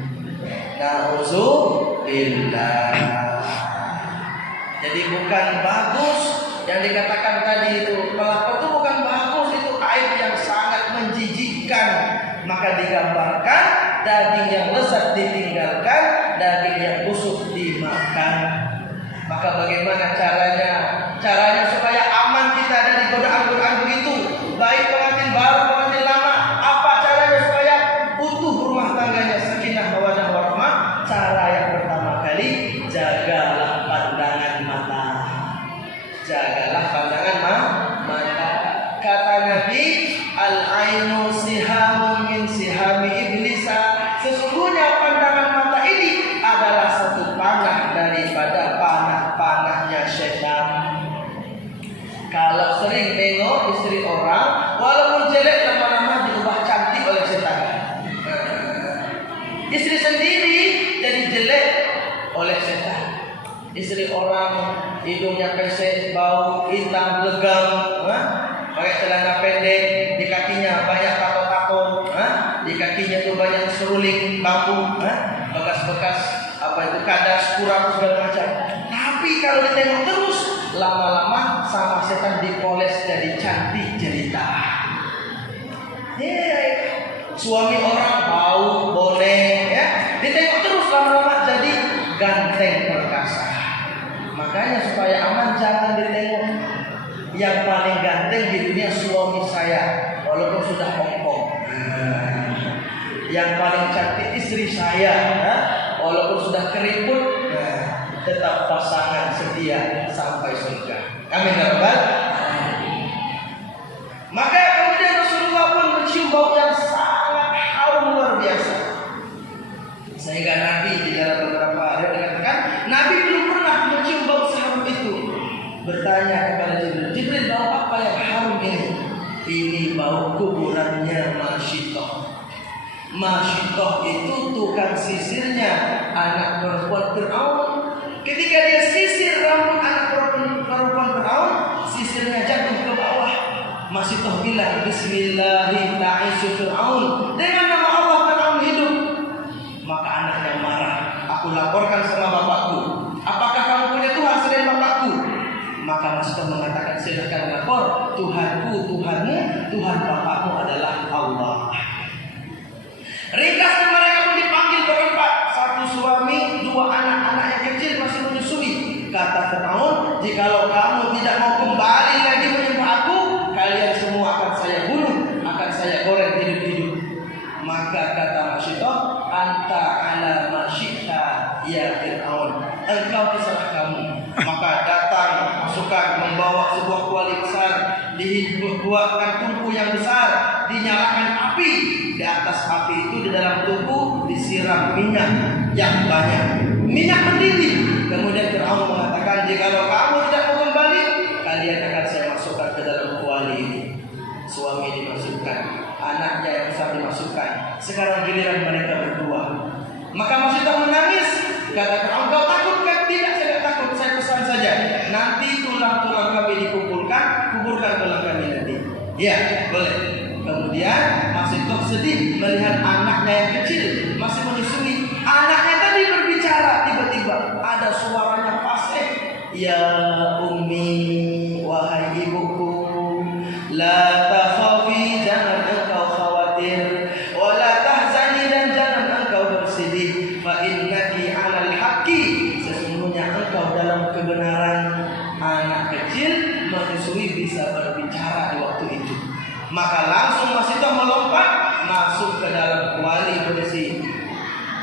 Na'udzubillah. Jadi bukan bagus yang dikatakan tadi itu. Pelakor itu bukan bagus, itu aib yang sangat menjijikkan. Maka digambarkan daging yang lezat ditinggalkan, daging yang busuk dimakan. Maka bagaimana caranya? Caranya supaya aman kita dari godaan-godaan begitu. Baik pengantin baru, pengantin lama. Apa caranya supaya utuh rumah tangganya sakinah mawaddah warahmah? Cara yang pertama kali, jagalah pandangan mata. Jagalah pandangan mata. Kata Nabi, al-ainu sihamun min sihami iblisa. Sesungguhnya pandangan mata ini adalah satu panah daripada panah-panahnya setan. Kalau sering nengok istri orang, walaupun jelek lama-lama diubah cantik oleh setan. Istri sendiri jadi jelek oleh setan. Istri orang hidungnya pesek, bau, hitam, legam, pakai celana pendek, di kakinya banyak tato-tato, di kakinya tuh banyak seruling bambu, bekas-bekas apa itu kadas, kurang segala macam. Tapi kalau ditengok terus, lama-lama sama setan dipoles jadi cantik jelita. Suami orang bau, boleh, ya, ditengok terus lama-lama jadi ganteng perkasa. Makanya supaya aman jangan ditengok. Yang paling ganteng di dunia suami saya, walaupun sudah ompong. Yang paling cantik istri saya, walaupun sudah keriput, tetap pasangan setia sampai surga. Amin ya rabbal alamin. Maka kemudian Rasulullah pun mencium bau yang sangat harum luar biasa. Sehingga Nabi di dalam beberapa ayat dikatakan, Nabi belum pernah mencium bau seharum itu. Bertanya kepada Jibril, Jibril, bau apa yang harum ini? Ini bau kuburannya Masyitoh. Masyitoh itu tukang sisirnya anak perempuan Fir'aun. Ketika dia sisir rambut anak perempuan Fir'aun, sisirnya jatuh ke bawah. Masyitoh bilang, Bismillahirrahmanirrahim, ta'isyu Fir'aun. Dengan nama Allah Fir'aun hidup. Maka anaknya marah. Aku laporkan sama bapakku. Apakah kamu punya Tuhan selain bapakku? Maka Masyitoh Ringkasnya mereka pun dipanggil berempat, satu suami, dua anak-anak yang kecil masih menyusui. Kata Fir'aun, jikalau kamu tidak mau kembali lagi menyembah aku, kalian semua akan saya bunuh, akan saya goreng hidup-hidup. Maka kata Masyitah, anta ala masyitha ya Fir'aun, engkau terserah kamu. Maka datang pasukan membawa sebuah kuali besar, dibuatkan tungku yang besar, dinyalakan api. Di atas api itu di dalam tungku disiram minyak yang banyak, minyak mendidih. Kemudian Fir'aun mengatakan, jikalau kamu tidak mau kembali, kalian akan saya masukkan ke dalam kuali ini. Suami dimasukkan, anaknya yang besar dimasukkan. Sekarang giliran mereka berdua. Maka Masyitah menangis. Kata Fir'aun, kau takut kan? Tidak, saya tidak takut. Saya pesan saja, nanti tulang-tulang kami dikumpulkan, kuburkan tulang kami nanti. Ya, boleh. Kemudian Masyitah sedih melihat anaknya yang kecil masih menyusui. Anaknya tadi berbicara, tiba-tiba ada suaranya fasih. Ya ummi, wahai ibuku, la takhafi, jangan engkau khawatir, wala tahzani, dan jangan engkau bersedih, fa innaki 'alal haqqi, sesungguhnya engkau dalam kebenaran. Anak kecil menyusui bisa berbicara di waktu itu. Maka langsung Masyitah melompat masuk ke dalam kuali berisi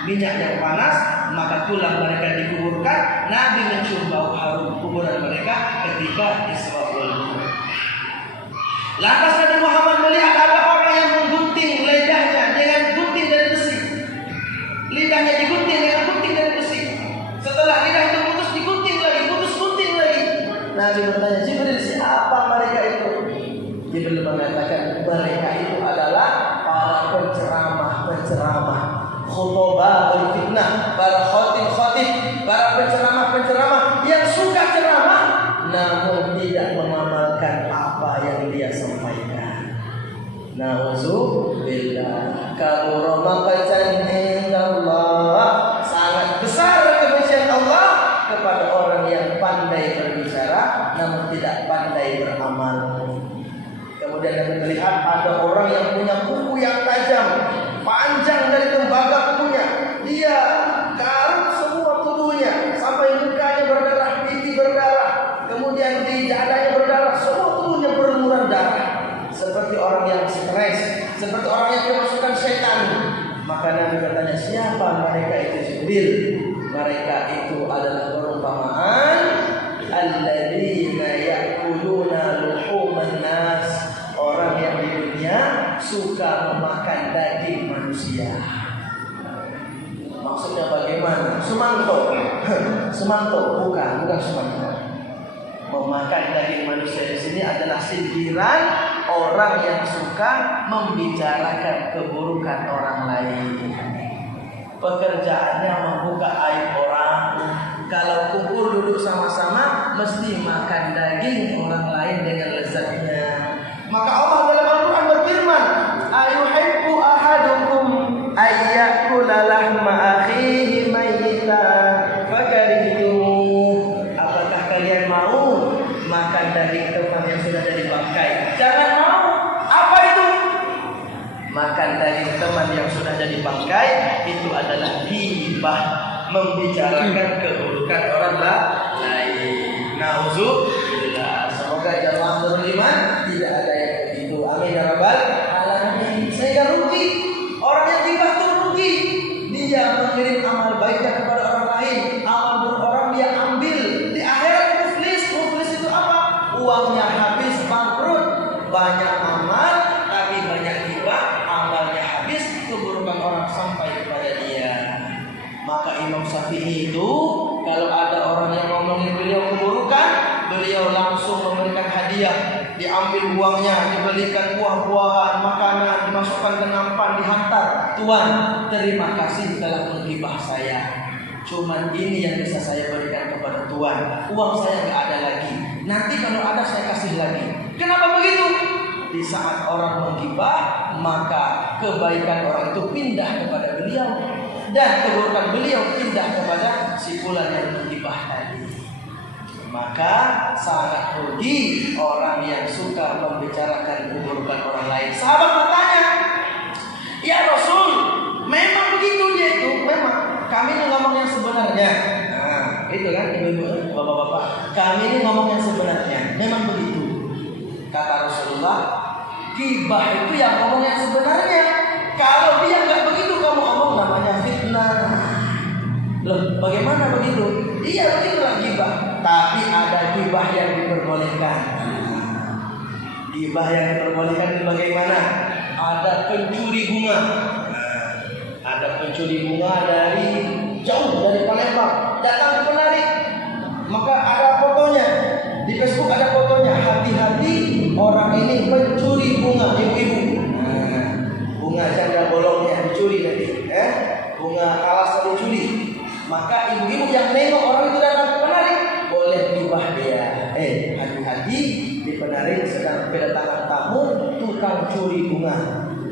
minyak yang panas. Maka tulang mereka dikuburkan. Nabi mencium bau harum kuburan mereka ketika Isra wal Mi'raj. Lantas Nabi Muhammad melihat ada orang yang menggunting lidahnya dengan gunting dari besi. Lidahnya digunting dengan gunting dari besi. Setelah lidah itu putus, digunting lagi, putus gunting lagi. Nabi bertanya, Jibril, siapa mereka itu? Jibril mengatakan, mereka itu adalah para penceramah, khutbah fitnah, para khatib, para penceramah yang suka ceramah namun tidak mengamalkan apa yang dia sampaikan. Nauzubillah, kabura maqtan indallah, sangat besar kebencian Allah kepada orang yang pandai berbicara namun tidak pandai beramal. Kemudian kami melihat ada orang yang punya kuku yang tajam, panjang dari tembaga kukunya. Dia garuk semua tubuhnya sampai mukanya berdarah, pipi berdarah, kemudian di dadanya berdarah, semua tubuhnya berlumuran darah. Seperti orang yang stres, seperti orang yang kemasukan setan. Maka Nabi bertanya, siapa mereka itu? Jibril. Mereka itu adalah perumpamaan alladzina ya'kuluna luhuman nas, orang yang di dunia suka memakan daging manusia. Maksudnya bagaimana? Sumanto, bukan Sumanto. Memakan daging manusia di sini adalah sindiran orang yang suka membicarakan keburukan orang lain. Pekerjaannya membuka aib orang. Kalau kumpul duduk sama-sama, mesti makan daging orang lain dengan lezatnya. Maka Allah dalam Al-Quran berfirman, ayuhibbu ahadukum ayyakula lahma akhihi mayyitan fakarihtumu. Apakah kalian mau makan daging teman yang sudah jadi bangkai? Jangan mau. Apa itu? Makan daging teman yang sudah jadi bangkai itu adalah ghibah, membicarakan keburukan orang lain. Nauzubillah. Semoga jamaah Nurul Iman tidak ada yang begitu. Amin ya rabbal alamin. Sehingga rugi orang yang ghibah itu rugi. Dia mengirim amal baiknya kepada orang lain, amal buruk orang dia ambil. Di akhirat muflis itu apa? Uangnya habis, bangkrut. Banyak amal tapi banyak ghibah, amalnya habis, keburukan orang sampai kepada dia. Maka Imam Syafi'i itu kalau ada orang yang ngomongin beliau keburukan, beliau langsung memberikan hadiah. Diambil uangnya, dibelikan buah-buahan, makanan, dimasukkan ke nampan, dihantar. Tuan, terima kasih telah menghibah saya. Cuman ini yang bisa saya berikan kepada Tuan. Uang saya nggak ada lagi. Nanti kalau ada saya kasih lagi. Kenapa begitu? Di saat orang menghibah, maka kebaikan orang itu pindah kepada beliau. Dan keburukan beliau pindah kepada si fulan yang menghibah tadi. Maka sangat rugi orang yang suka membicarakan keburukan orang lain. Sahabat bertanya, ya Rasul, itu kan ibu-ibu, bapak-bapak. Kami ini ngomong yang sebenarnya. Memang begitu. Kata Rasulullah, gibah itu yang ngomong yang sebenarnya. Kalau dia nggak begitu kamu ngomong, namanya fitnah. Loh, bagaimana begitu? Iya begitulah gibah. Tapi ada gibah yang diperbolehkan. Gibah yang diperbolehkan itu bagaimana? Ada pencuri bunga. Ada pencuri bunga dari jauh dari Palembang datang ke penarik. Maka ada fotonya di Facebook, ada fotonya. Hati-hati, orang ini pencuri bunga, ibu-ibu. Bunga janda bolongnya dicuri nanti, bunga alasnya dicuri. Maka ibu-ibu yang nengok orang itu datang ke penarik, boleh gibah dia. Hati-hati, di penarik sedang kedatangan tamu tukang curi bunga.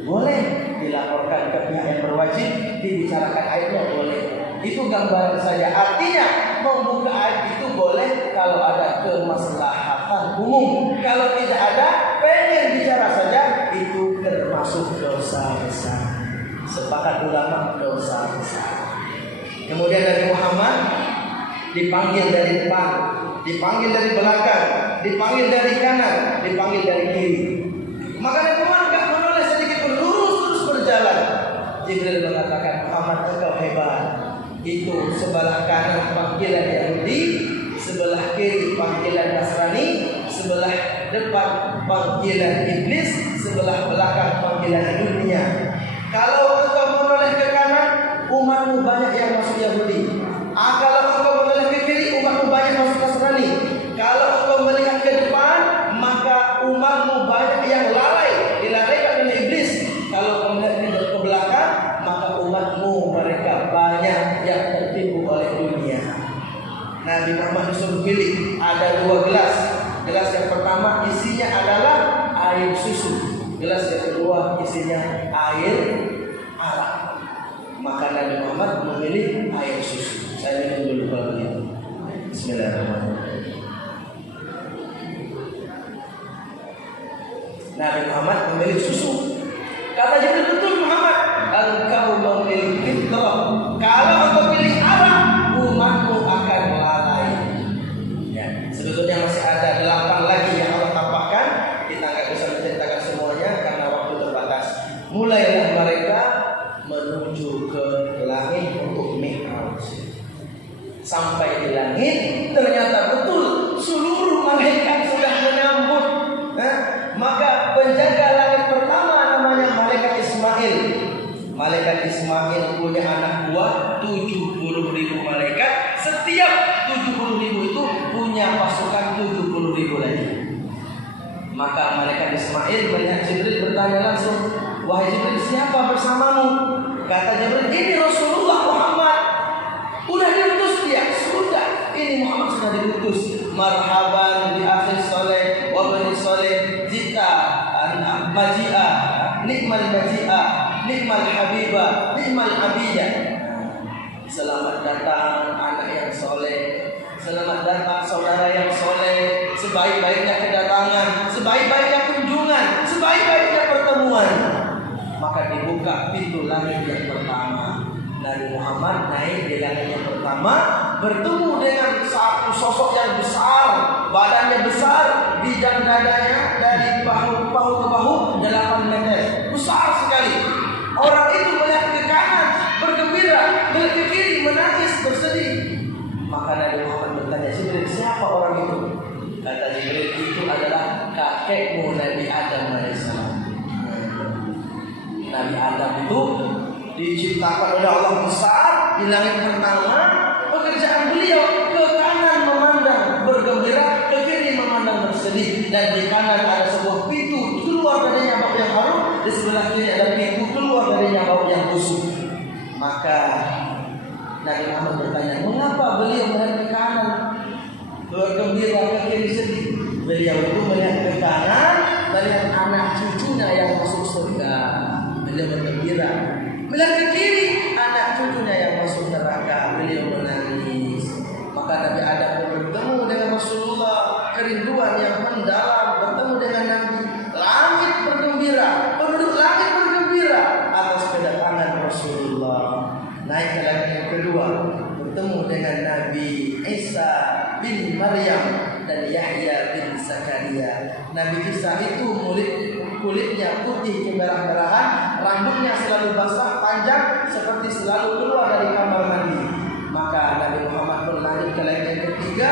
Boleh dilaporkan ke pihak yang berwajib, dibicarakan aibnya boleh. Itu gambaran saja. Artinya membuka aib itu boleh kalau ada kemaslahatan umum. Kalau tidak ada, pengen bicara saja, itu termasuk dosa besar. Sepakat ulama, dosa besar. Kemudian Nabi Muhammad dipanggil dari depan, dipanggil dari belakang, dipanggil dari kanan, dipanggil dari kiri. Maka Nabi Muhammad enggak menoleh sedikit pun, lurus terus berjalan. Jibril mengatakan, Muhammad engkau hebat. Itu sebelah kanan panggilan Yahudi, sebelah kiri panggilan Nasrani, sebelah depan panggilan iblis, sebelah belakang panggilan dunia. Kalau engkau menoleh ke kanan, umatmu banyak yang masuk Yahudi. Kalau engkau menoleh ke kiri, umatmu banyak masuk Nasrani. Kalau engkau melihat ke depan, maka umatmu banyak yang lalai, dilalaikan oleh iblis. Kalau melihat ke belakang, maka umatmu mereka banyak yang tertipu oleh dunia. Nabi Muhammad disuruh pilih, ada 2 gelas. Gelas yang pertama isinya adalah air susu. Gelas yang kedua isinya air arak. Maka Nabi Muhammad memilih air susu. Saya minum dulu kalau begitu. Bismillahirrahmanirrahim. Nabi Muhammad memilih susu. Kata Jibril, betul Muhammad, engkau memilih fitrah. Kalau engkau pilih arak, umatmu akan lalai. Ya, sebetulnya masih ada 8 lagi yang Allah tampakkan. Kita nggak bisa menceritakan semuanya karena waktu terbatas. Mulailah mereka menuju ke langit untuk mi'raj. Sampai di langit, ternyata betul seluruh malaikat sudah menyambut. Maka penjaga langit pertama namanya malaikat Ismail. Malaikat Ismail punya anak buah 70.000 malaikat. Setiap 70.000 itu punya pasukan 70.000 lagi. Maka malaikat Ismail melihat Jibril, bertanya langsung, wahai Jibril, siapa bersamamu? Kata Jibril, ini Rasulullah Muhammad. Udah diutus dia? Sudah, ini Muhammad sudah diutus. Marhaban bi akhi saleh wa bani saleh, zita an maji'a, nikmal maji'a, nikmal habibah, nikmal abiyah. Selamat datang anak yang soleh, selamat datang saudara yang soleh. Sebaik-baiknya kedatangan, sebaik-baiknya kunjungan, sebaik-baiknya pertemuan. Maka dibuka pintu langit yang pertama. Nabi Muhammad naik di langit yang pertama, bertemu dengan satu sosok yang besar, badannya besar, bidang dadanya dari bahu ke bahu 8 meter, besar sekali. Orang itu melihat ke kanan bergembira, melihat ke kiri menangis bersedih. Maka Nabi Muhammad bertanya, Jibril, siapa orang itu? Kata Jibril, itu adalah kakekmu Nabi Adam alaihissalam. Nabi Adam itu diciptakan oleh Allah besar di langit pertama. Pekerjaan beliau ke kanan memandang bergembira, ke kiri memandang bersedih. Dan di kanan ada sebuah pintu keluar darinya bau yang harum, di sebelah kiri ada pintu keluar darinya bau yang busuk. Maka Nabi Muhammad bertanya, mengapa beliau melihat ke kanan bergembira, ke kiri sedih? Beliau itu melihat ke kanan, melihat anak cucunya yang masuk surga. Beliau bergembira. Melihat ke kiri, anak cucunya yang masuk neraka. Beliau menangis. Maka Nabi Adam bertemu dengan Rasulullah, kerinduan yang mendalam, bertemu dengan Nabi. Langit bergembira, penduduk langit bergembira atas kedatangan Rasulullah. Naik ke langit yang kedua, bertemu dengan Nabi Isa bin Maryam dan Yahya bin Zakaria. Nabi Isa itu kulitnya putih kemerah-merahan, rambutnya selalu basah panjang seperti selalu keluar dari kamar mandi. Maka Nabi Muhammad pun lanjut ke lain yang ketiga,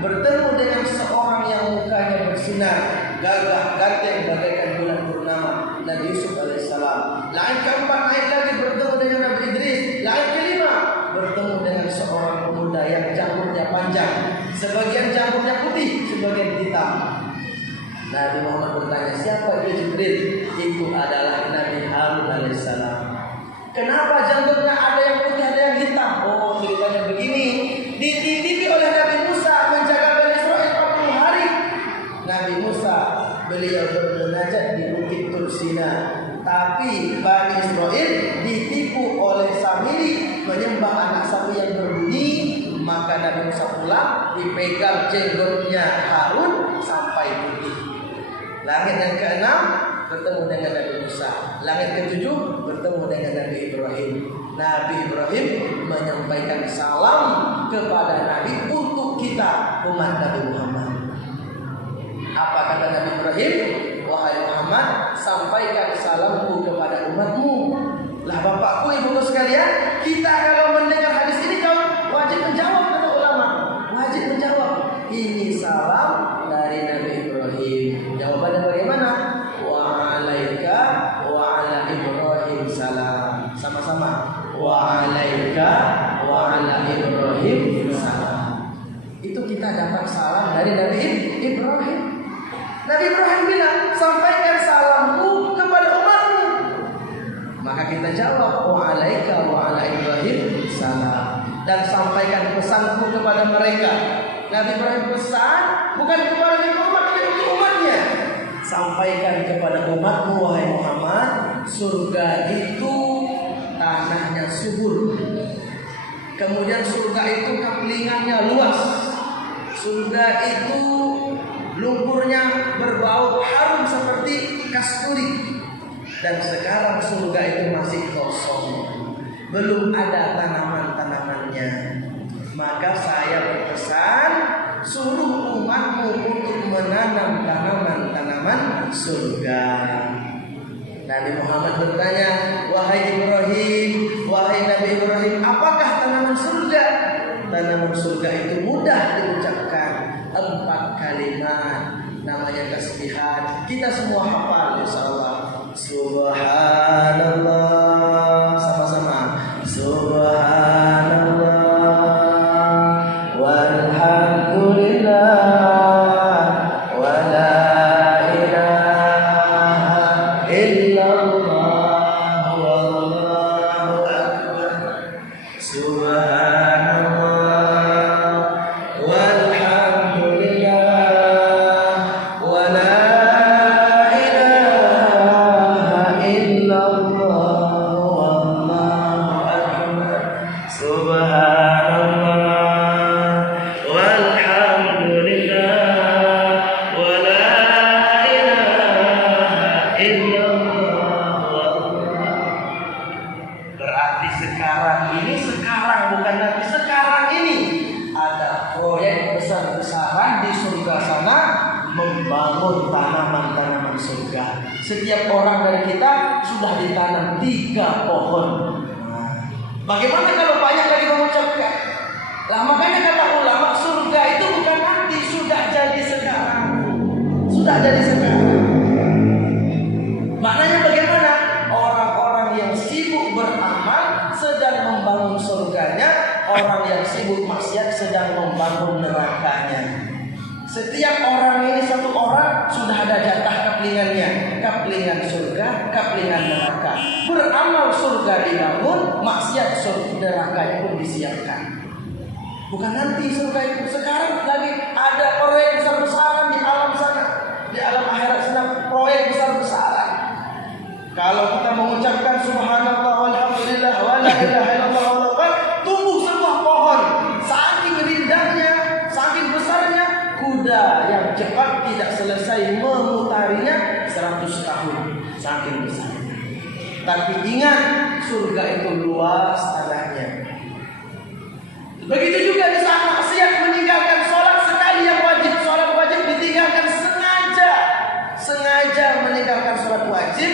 bertemu dengan seorang yang mukanya bersinar, gagah ganteng bagaikan bulan purnama, Nabi Yusuf alaihissalam. Lain keempat naik lagi bertemu dengan Nabi Idris. Lain kelima bertemu dengan seorang pemuda yang janggutnya panjang, sebagian janggutnya putih, sebagian hitam. Nabi Muhammad bertanya, siapa itu Jibril? Itu adalah Nabi Harun alaihissalam. Kenapa janggutnya ada yang putih, ada yang hitam? Oh, ceritanya begini. Dititipi oleh Nabi Musa menjaga Bani Israil 40 hari. Nabi Musa beliau bermunajat di Bukit Tursina. Tapi Bani Israil ditipu oleh Samiri menyembah anak sapi yang berbunyi. Maka Nabi Musa pulang, dipegang jenggotnya Harun sampai putih. Langit yang keenam bertemu dengan Nabi Musa. Langit ketujuh bertemu dengan Nabi Ibrahim. Nabi Ibrahim menyampaikan salam kepada Nabi untuk kita umat Nabi Muhammad. Apa kata Nabi Ibrahim? Wahai Muhammad, sampaikan salamku kepada umatmu. Lah bapakku, ibuku sekalian, kita kalau mendengar hadis ini kau wajib menjawab, kata ulama. Wajib menjawab. Ini salam dari Nabi Ibrahim. Jawabannya bagaimana? Wa alaika wa ala Ibrahim salam. Sama-sama. Wa alaika wa ala Ibrahim salam. Itu kita dapat salam dari Nabi Ibrahim. Nabi Ibrahim bilang, sampaikan salamku kepada umatmu. Maka kita jawab, wa alaika wa ala Ibrahim salam. Dan sampaikan pesanku kepada mereka. Nabi Ibrahim pesan bukan kepada umat, tapi untuk umatnya. Sampaikan kepada umatmu, wahai Muhammad, surga itu tanahnya subur. Kemudian surga itu kaplingannya luas. Surga itu lumpurnya berbau harum seperti kasturi. Dan sekarang surga itu masih kosong, belum ada tanaman-tanamannya. Maka saya berpesan, suruh umatmu untuk menanam tanaman-tanaman surga. Nabi Muhammad bertanya, wahai Ibrahim, wahai Nabi Ibrahim, apakah tanaman surga? Tanaman surga itu mudah diucapkan, 4 kalimat, namanya tasbihat. Kita semua hafal insyaallah. Subhanallah, sama-sama. Subhanallah, walhamdulillah, wa la ilaha illallah, wallahu akbar. Subhanallah, walhamdulillah, wa la ilaha illallah, wallahu akbar. Subhanallah, walhamdulillah, wa la ilaha illallah. Berarti sekarang bukan nanti, sekarang ini ada proyek besar-besaran di surga sana, membangun tanaman-tanaman surga. Setiap orang dari kita sudah ditanam 3 pohon. Bagaimana kalau banyak lagi mengucapkan? Lah makanya kata ulama, surga itu bukan nanti, sudah jadi sekarang. Sudah jadi sekarang. Maknanya bagaimana? Orang-orang yang sibuk beramal sedang membangun surganya, orang yang sibuk maksiat sedang membangun nerakanya. Setiap orang ini, satu orang sudah ada jatah kaplingannya, kaplingan surga, kaplingan neraka. Beramal surga dibangun, maksiat surga nerakanya pun disiapkan. Bukan nanti surga itu, sekarang lagi ada proyek besar-besaran di alam sana, di alam akhirat sedang proyek besar-besaran. Kalau kita mengucapkan subhanallah walhamdulillah wa la ilaha illallah wallahu akbar, tumbuh sebuah pohon. Saking rindangnya, saking besarnya, kuda yang cepat tidak selesai memutarinya 100 tahun, saking besarnya. Tapi ingat, surga itu luas tanahnya. Begitu juga di saat maksiat meninggalkan sholat sekali yang wajib, sholat wajib ditinggalkan sengaja meninggalkan sholat wajib,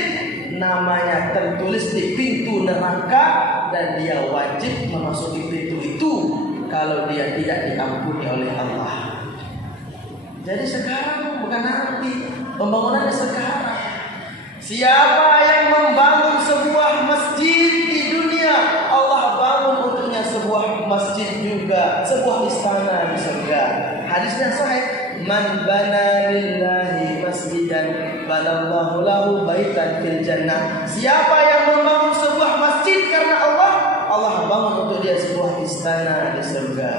namanya tertulis di pintu neraka dan dia wajib memasuki pintu itu kalau dia tidak diampuni oleh Allah. Jadi sekarang bukan nanti, pembangunannya sekarang. Siapa yang membangun sebuah masjid di dunia, Allah bangun untuknya sebuah masjid juga, sebuah istana di surga. Hadisnya sahih, man bana lillahi masjidan banallahu lahu baitan fil jannah. Siapa yang membangun sebuah masjid karena Allah, Allah bangun untuk dia sebuah istana di surga.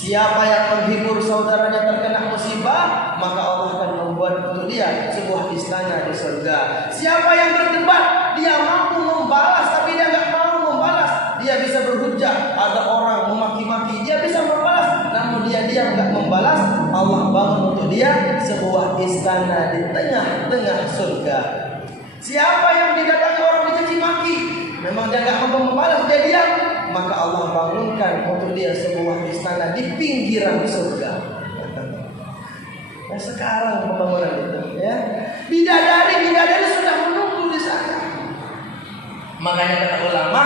Siapa yang menghibur saudaranya terkena musibah, maka Allah akan membuat untuk dia sebuah istana di surga. Siapa yang berdebat, dia mampu membalas tapi dia nggak mau membalas. Dia bisa berhujah, ada orang memaki-maki, dia bisa membalas, namun dia diam nggak membalas. Allah bangun untuk dia sebuah istana di tengah-tengah surga. Siapa yang didatangi orang dicaci maki, memang dia nggak mampu membalas, dia diam, maka Allah bangunkan untuk dia sebuah istana di pinggiran surga. Nah sekarang pembangunan itu, ya, bidadari sudah menunggu di sana. Makanya kata ulama,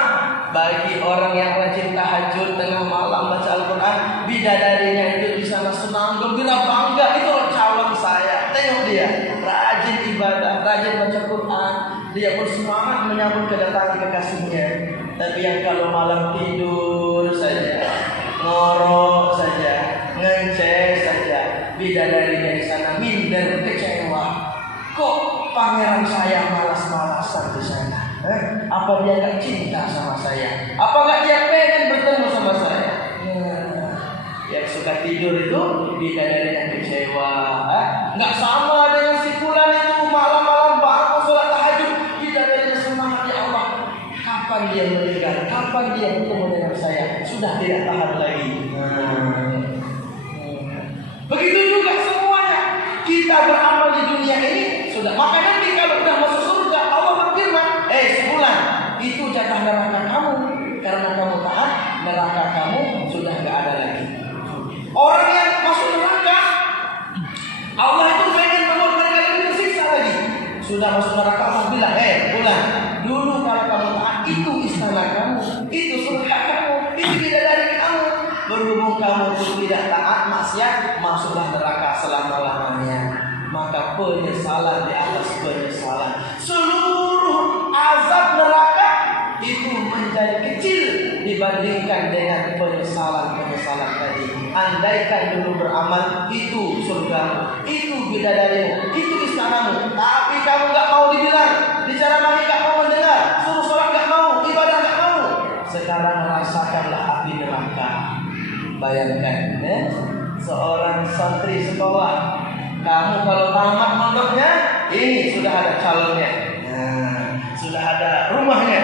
bagi orang yang rajin tahajud tengah malam baca Al-Quran, bidadarinya itu di sana senang, gembira, bangga, itu calon saya. Tengok dia, rajin ibadah, rajin baca Quran, dia bersemangat menyambut kedatangan kekasihnya. Tapi yang kalau malam tidur saja, ngorok saja, ngencet saja, bidadarinya di sana minder, kecewa. Kok pangeran saya malas-malasan di sana? Apa dia gak cinta sama saya? Apa gak dia pengen bertemu sama saya? Yang suka tidur itu bidadarinya kecewa. Gak sama dengan si fulan itu malam-malam bangun sholat tahajud, bidadarinya semangat, ya Allah, kapan dia meninggal? Kapan dia bertemu dengan saya? Sudah tidak tahan lagi. Begitu juga semuanya. Kita beramal di dunia ini sudah. Maka nanti kalau sudah masuk surga, Allah berfirman, sebulan itu jatah neraka kamu. Karena kamu taat, neraka kamu sudah gak ada lagi. Orang yang masuk neraka, Allah itu pengen membuat mereka lebih tersiksa lagi. Sudah masuk neraka, Allah bilang, bulan, dulu kalau kamu taat, itu istana kamu, itu surga kamu, itu bidadari kamu. Berhubung kamu tidak taat, maksiat, masuklah neraka selama-lamanya. Maka penyesalan di atas penyesalan. Seluruh azab neraka itu menjadi kecil dibandingkan dengan penyesalan-penyesalan tadi. Andaikan dulu beramal, itu surgamu, itu bidadarimu, itu istanamu. Tapi kamu gak mau dibilang, bicara lagi gak mau mendengar, suruh sholat gak mau, ibadah gak mau. Sekarang rasakanlah api neraka. Bayangkan, seorang santri sekolah, kamu kalau tamat mondoknya, ini sudah ada calonnya, sudah ada rumahnya,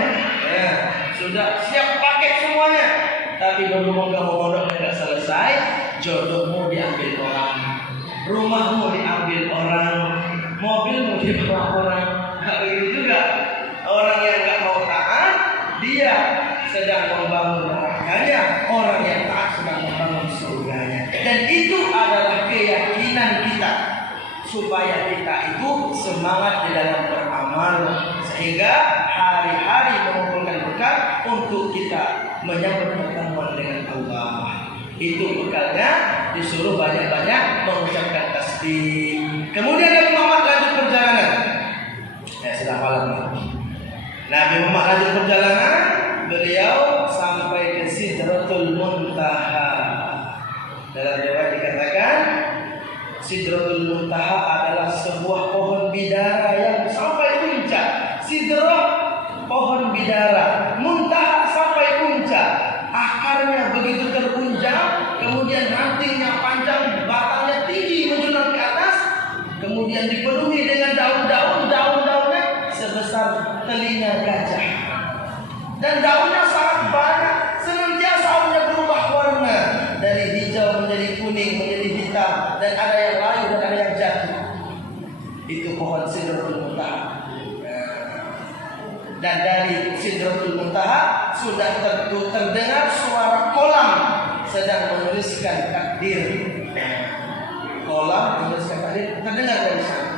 sudah siap paket semuanya. Tapi berhubung kamu mondoknya tidak selesai, jodohmu diambil orang, rumahmu diambil orang, mobilmu dibawa orang. Begitu juga orang yang nggak mau taat, dia sedang membangun nerakanya, orang yang taat sedang membangun surganya. Dan itu adalah keyakinan kita, supaya kita itu semangat di dalam beramal, sehingga hari-hari mengumpulkan bekal untuk kita menyambut pertemuan dengan Allah. Itu bekalnya, disuruh banyak-banyak mengucapkan tasbih. Kemudian Nabi Muhammad lanjut perjalanan. Sudah malam. Nabi Muhammad lanjut perjalanan, beliau sampai ke Sidratul Muntaha. Dalam riwayat dikatakan Sidratul Muntaha adalah sebuah pohon bidara yang sampai puncak. Sidrah pohon bidara, muntaha sampai puncak. Akarnya begitu terunjang, kemudian rantingnya panjang, batangnya tinggi menjulang ke atas, kemudian dipenuhi dengan daun-daunnya sebesar telinga gajah. Dan daunnya sangat banyak, senantiasa daunnya berubah warna, dari hijau menjadi kuning, menjadi hitam, dan ada yang layu dan ada yang jatuh. Itu pohon Sidratul Muntaha. Dan dari Sidratul Muntaha sudah terdengar suara kolam sedang menuliskan takdir. Kolam menuliskan takdir terdengar dari sana.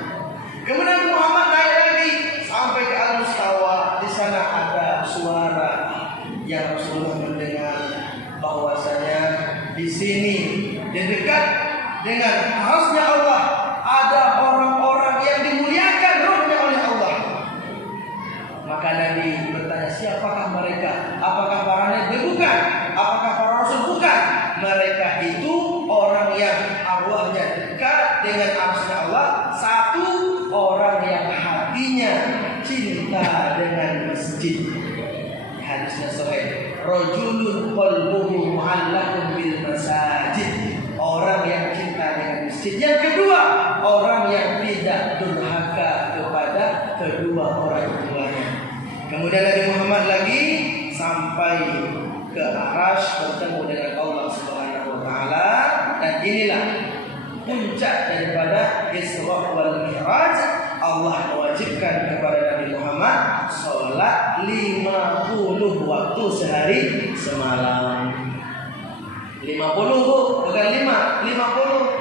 Kemudian Muhammad naik lagi sampai ke Al-Mustawa. Di sana ada suara yang Rasulullah mendengar bahwasanya di sini di dekat dengan arasnya Allah ada orang-orang yang dimuliakan rohnya oleh Allah. Maka Nabi bertanya, siapakah mereka? Apakah para nabi? Bukan. Apakah para rasul? Bukan. Mereka itu orang yang arwahnya dekat dengan arasnya Allah. Satu, orang yang hatinya cinta dengan masjid. Hadisnya sahih. Rajulun qalbuhu mu'allaqun bil masajid. Orang yang cinta dengan masjid. Yang kedua, orang yang tidak durhaka kepada kedua orang tuanya. Kemudian Nabi Muhammad lagi sampai ke Arasy bertemu dengan Allah Subhanahu wa taala, dan inilah puncak daripada Isra wal Mi'raj. Allah mewajibkan kepada Nabi Muhammad salat 50 waktu sehari semalam. 50 bu, bukan 5, 50.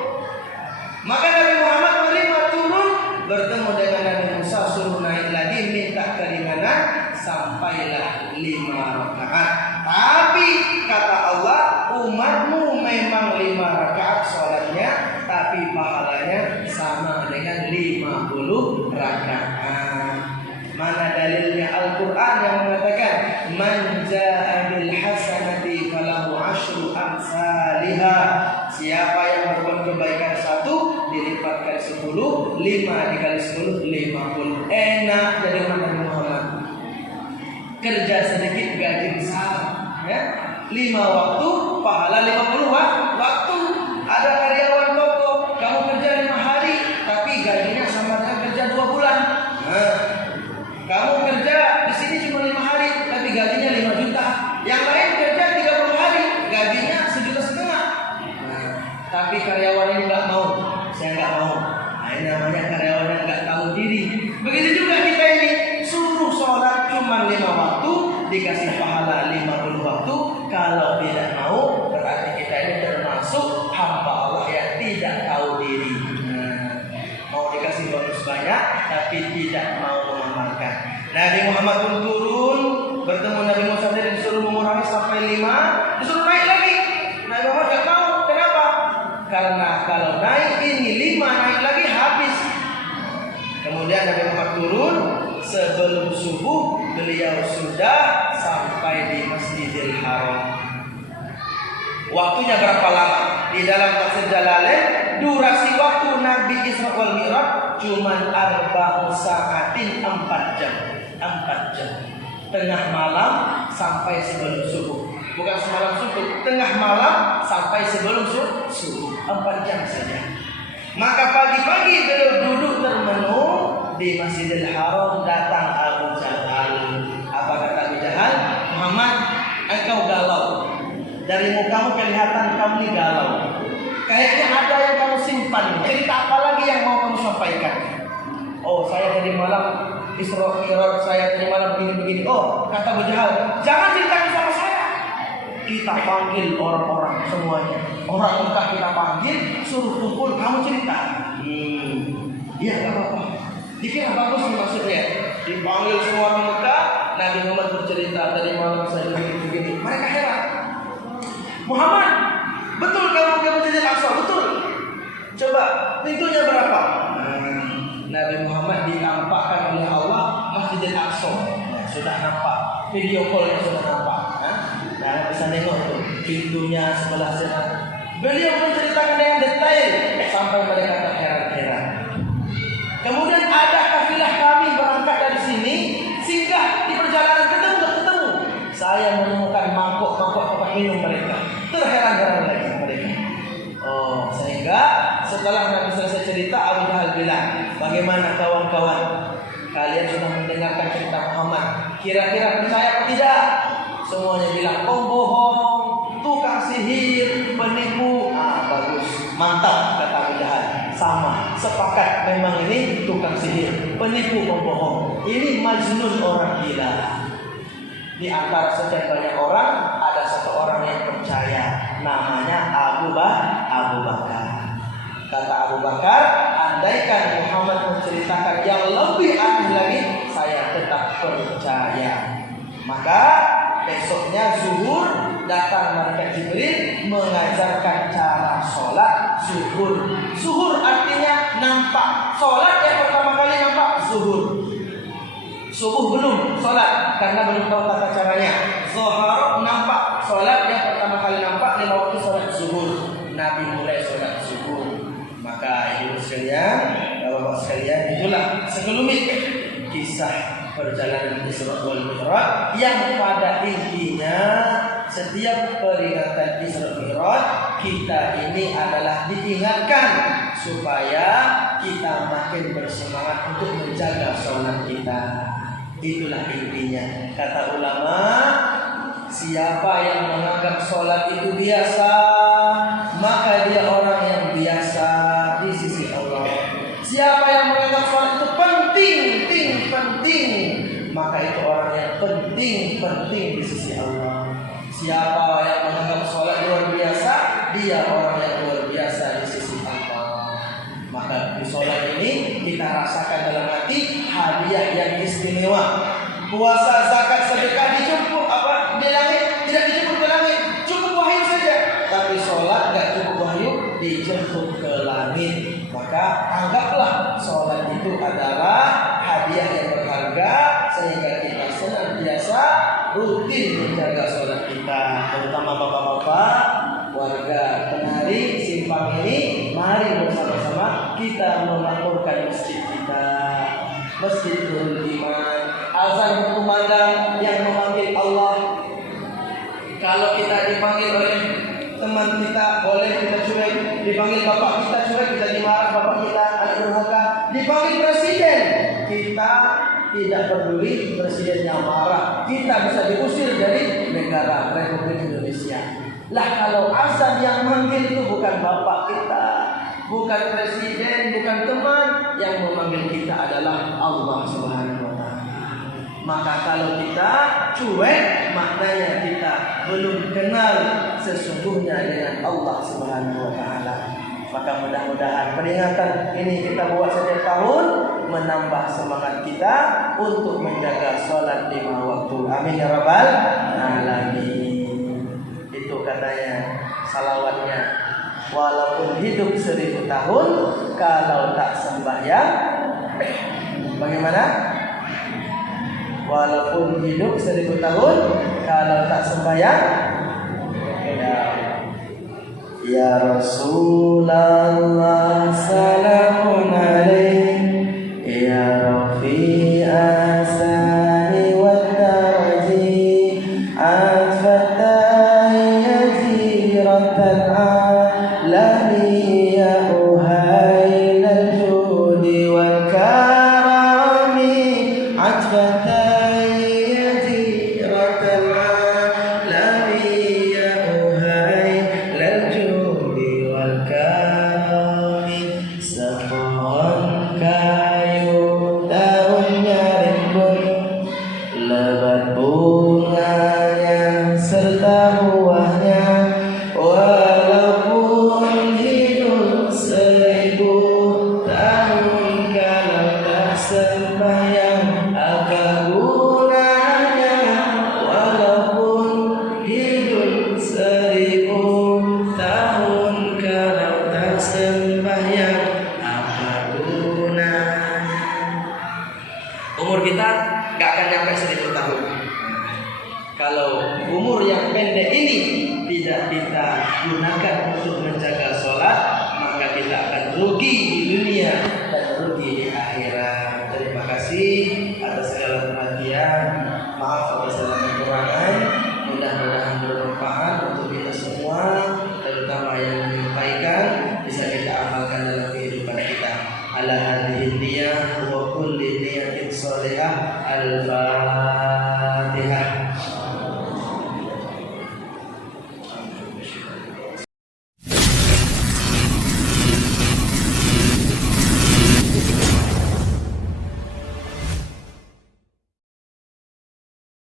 Maka Nabi Muhammad menerima turun, bertemu dengan Nabi Musa, suruh naik lagi minta keringanan, sampailah 5 rakaat. Tapi kata Allah, umatmu memang 5 rakaat sholatnya, tapi pahalanya sama dengan 50 rakaat. Mana dalilnya? Al-Quran yang mengatakan man jaa bil hasanati falahu asyru amsalihha. Siapa yang berbuat kebaikan 1 dilipatkan 10, 5 dikali 10 50. Enak jadi umat Nabi Muhammad. Kerja sedikit gaji besar, ya. 5 waktu pahala 50 waktu. Ada karyawan toko, kamu kerja 5 hari tapi gajinya sama dengan kerja 2 bulan. Kamu kerja di sini cuma 5 hari tapi gajinya 5 juta. Yang lain kerja 30 hari, gajinya 1,5 juta. Tapi karyawan ini nggak mau, saya nggak mau. Nah, ini namanya karyawan yang nggak tahu diri. Begitu juga kita ini, suruh sholat cuma 5 waktu, dikasih pahala 50 waktu. Kalau tidak mau, berarti kita ini termasuk hamba Allah yang tidak tahu diri. Mau dikasih bonus banyak, tapi tidak mau mengamalkan. Nabi Muhammad pun turun, bertemu Nabi Musa, disuruh mengurangi sampai 5, disuruh naik lagi. Nabi Muhammad nggak mau. Kenapa? Karena kalau naik ini 5, naik lagi habis. Kemudian Nabi Muhammad turun, sebelum subuh beliau sudah sampai di Masjidil Haram. Waktunya berapa lama? Di dalam tafsir Jalalain, durasi waktu Nabi Isra wal Mi'raj cuma 4 saatin 4 jam. 4 jam. Tengah malam sampai sebelum subuh. Bukan semalam subuh, tengah malam sampai sebelum subuh. 4 jam saja. Maka pagi-pagi beliau duduk termenung di Masjidil Haram, datang Abu Jahal. Apa kata Abu Jahal? Muhammad, engkau galau. Dari mukamu kelihatan kamu ini galau. Kayaknya ada yang kamu simpan. Cerita apa lagi yang mau kamu sampaikan? Oh, saya tadi malam Isra Mi'raj, saya tadi malam begini-begini. Oh, kata Abu Jahal, jangan ceritakan sama saya. Kita panggil orang-orang semuanya. Orang Mekah kita panggil, suruh kumpul, kamu cerita. Iya, enggak apa-apa. Dikira bagus nih maksudnya. Dipanggil semua orang Mekah, Nabi Muhammad bercerita tadi malam saya begini-begini. Mereka heran. Muhammad, betul kamu ke Masjidil Aqsa? Betul. Coba pintunya berapa? Nabi Muhammad dinampakkan oleh Allah Masjidil Aqsa. Sudah nampak. Video callnya sudah nampak. Nah, bisa nengok tuh pintunya sebelah sana. Beliau menceritakan dengan detail sampai mereka terheran-heran. Kemudian ada kafilah kami berangkat dari sini, singgah di perjalanan ketemu. Saya menemukan mangkok-mangkok tempat minum mereka. Terheran-heran lagi mereka. Oh, sehingga setelah Nabi selesai cerita, Abu Jahal bilang, bagaimana kawan-kawan? Kalian sudah mendengarkan cerita Muhammad. Kira-kira percaya atau tidak? Semuanya bilang, pembohong, tukang sihir, penipu. Bagus, mantap, kata Abu Jahal. Sama, sepakat memang ini tukang sihir, penipu, pembohong. Ini majnun, orang gila. Di antara sekian banyak orang, ada satu orang yang percaya, namanya Abu Bakar. Kata Abu Bakar, andaikan Muhammad menceritakan yang lebih aneh lagi, saya tetap percaya. Maka besoknya zuhur datang malaikat Jibril mengajarkan cara sholat zuhur. Zuhur artinya nampak. Sholat yang pertama kali nampak zuhur. Subuh belum sholat karena belum tahu tata caranya. Zuhur nampak. Sholat yang pertama kali nampak lima waktu sholat zuhur. Nabi mulai sholat zuhur. Maka ibu sekalian, bapak sekalian, itulah sekelumit kisah perjalanan Isra wal Mi'raj yang pada intinya setiap peringatan Isra Mi'raj kita ini adalah diingatkan supaya kita makin bersemangat untuk menjaga sholat kita. Itulah intinya. Kata ulama, siapa yang menganggap sholat itu biasa, maka dia orang yang biasa di sisi Allah. Siapa yang menganggap sholat itu penting, maka itu orang yang penting di sisi Allah. Siapa yang menganggap sholat luar biasa, dia orang yang luar biasa di sisi Allah. Maka di sholat ini kita rasakan dalam hati hadiah yang istimewa. Puasa, zakat, sedekah dijemput di langit, tidak dijemput ke langit, cukup wahyu saja. Tapi sholat gak cukup wahyu, dijemput ke langit. Maka anggaplah sholat itu adalah hadiah yang berharga, sehingga kita senantiasa rutin menjaga sholat kita. Terutama bapak-bapak, warga Penari, Simpang ini, mari bersama-sama kita memakmurkan masjid kita, Masjid Nurul Iman. Azan berkumandang yang memanggil Allah. Kalau kita dipanggil oleh teman kita, boleh kita cuek. Dipanggil bapak kita cuek, kita dimarah bapak kita, anak durhaka. Dipanggil presiden, kita tidak peduli presidennya marah, kita bisa diusir dari negara Republik Indonesia. Lah kalau azan yang manggil itu bukan bapak kita, bukan presiden, bukan teman, yang memanggil kita adalah Allah Subhanahu wa Ta'ala. Maka kalau kita cuek, maknanya kita belum kenal sesungguhnya dengan Allah Subhanahu wa Ta'ala. Maka mudah-mudahan peringatan ini kita buat setiap tahun, menambah semangat kita untuk menjaga sholat 5 waktu. Amin ya rabbal alamin. Itu katanya salawatnya. Walaupun hidup 1000 tahun, kalau tak sembahyang, bagaimana? Walaupun hidup 1000 tahun, kalau tak sembahyang, ya Rasulullah salamun alaik, ya Rafi'a sani wa tarji, atfatai yaziratan alami, ya uhail al-judi wal karami, atfatai yaziratan alami, ya uhail al-judi wal karami. Sepohon kayu daunnya rimbun, lebat bunganya serta buahnya, walaupun hidup 1000 tahun, kalau tak sembahyang apa gunanya? Walaupun hidup 1000 tahun, kalau tak sembahyang apa gunanya? Umur kita gak akan nyampe 1000 tahun. Kalau umur yang pendek ini tidak kita gunakan untuk menjaga sholat, maka kita akan rugi di dunia dan rugi di akhirat. Terima kasih atas segala perhatian. Maaf atas segala kekurangan. Mudah-mudahan bermanfaat untuk kita semua, terutama yang menyampaikan bisa kita amalkan dalam kehidupan kita. Ala hadhihi niyah wa kulli niyatin sholihah. Al-Fatihah.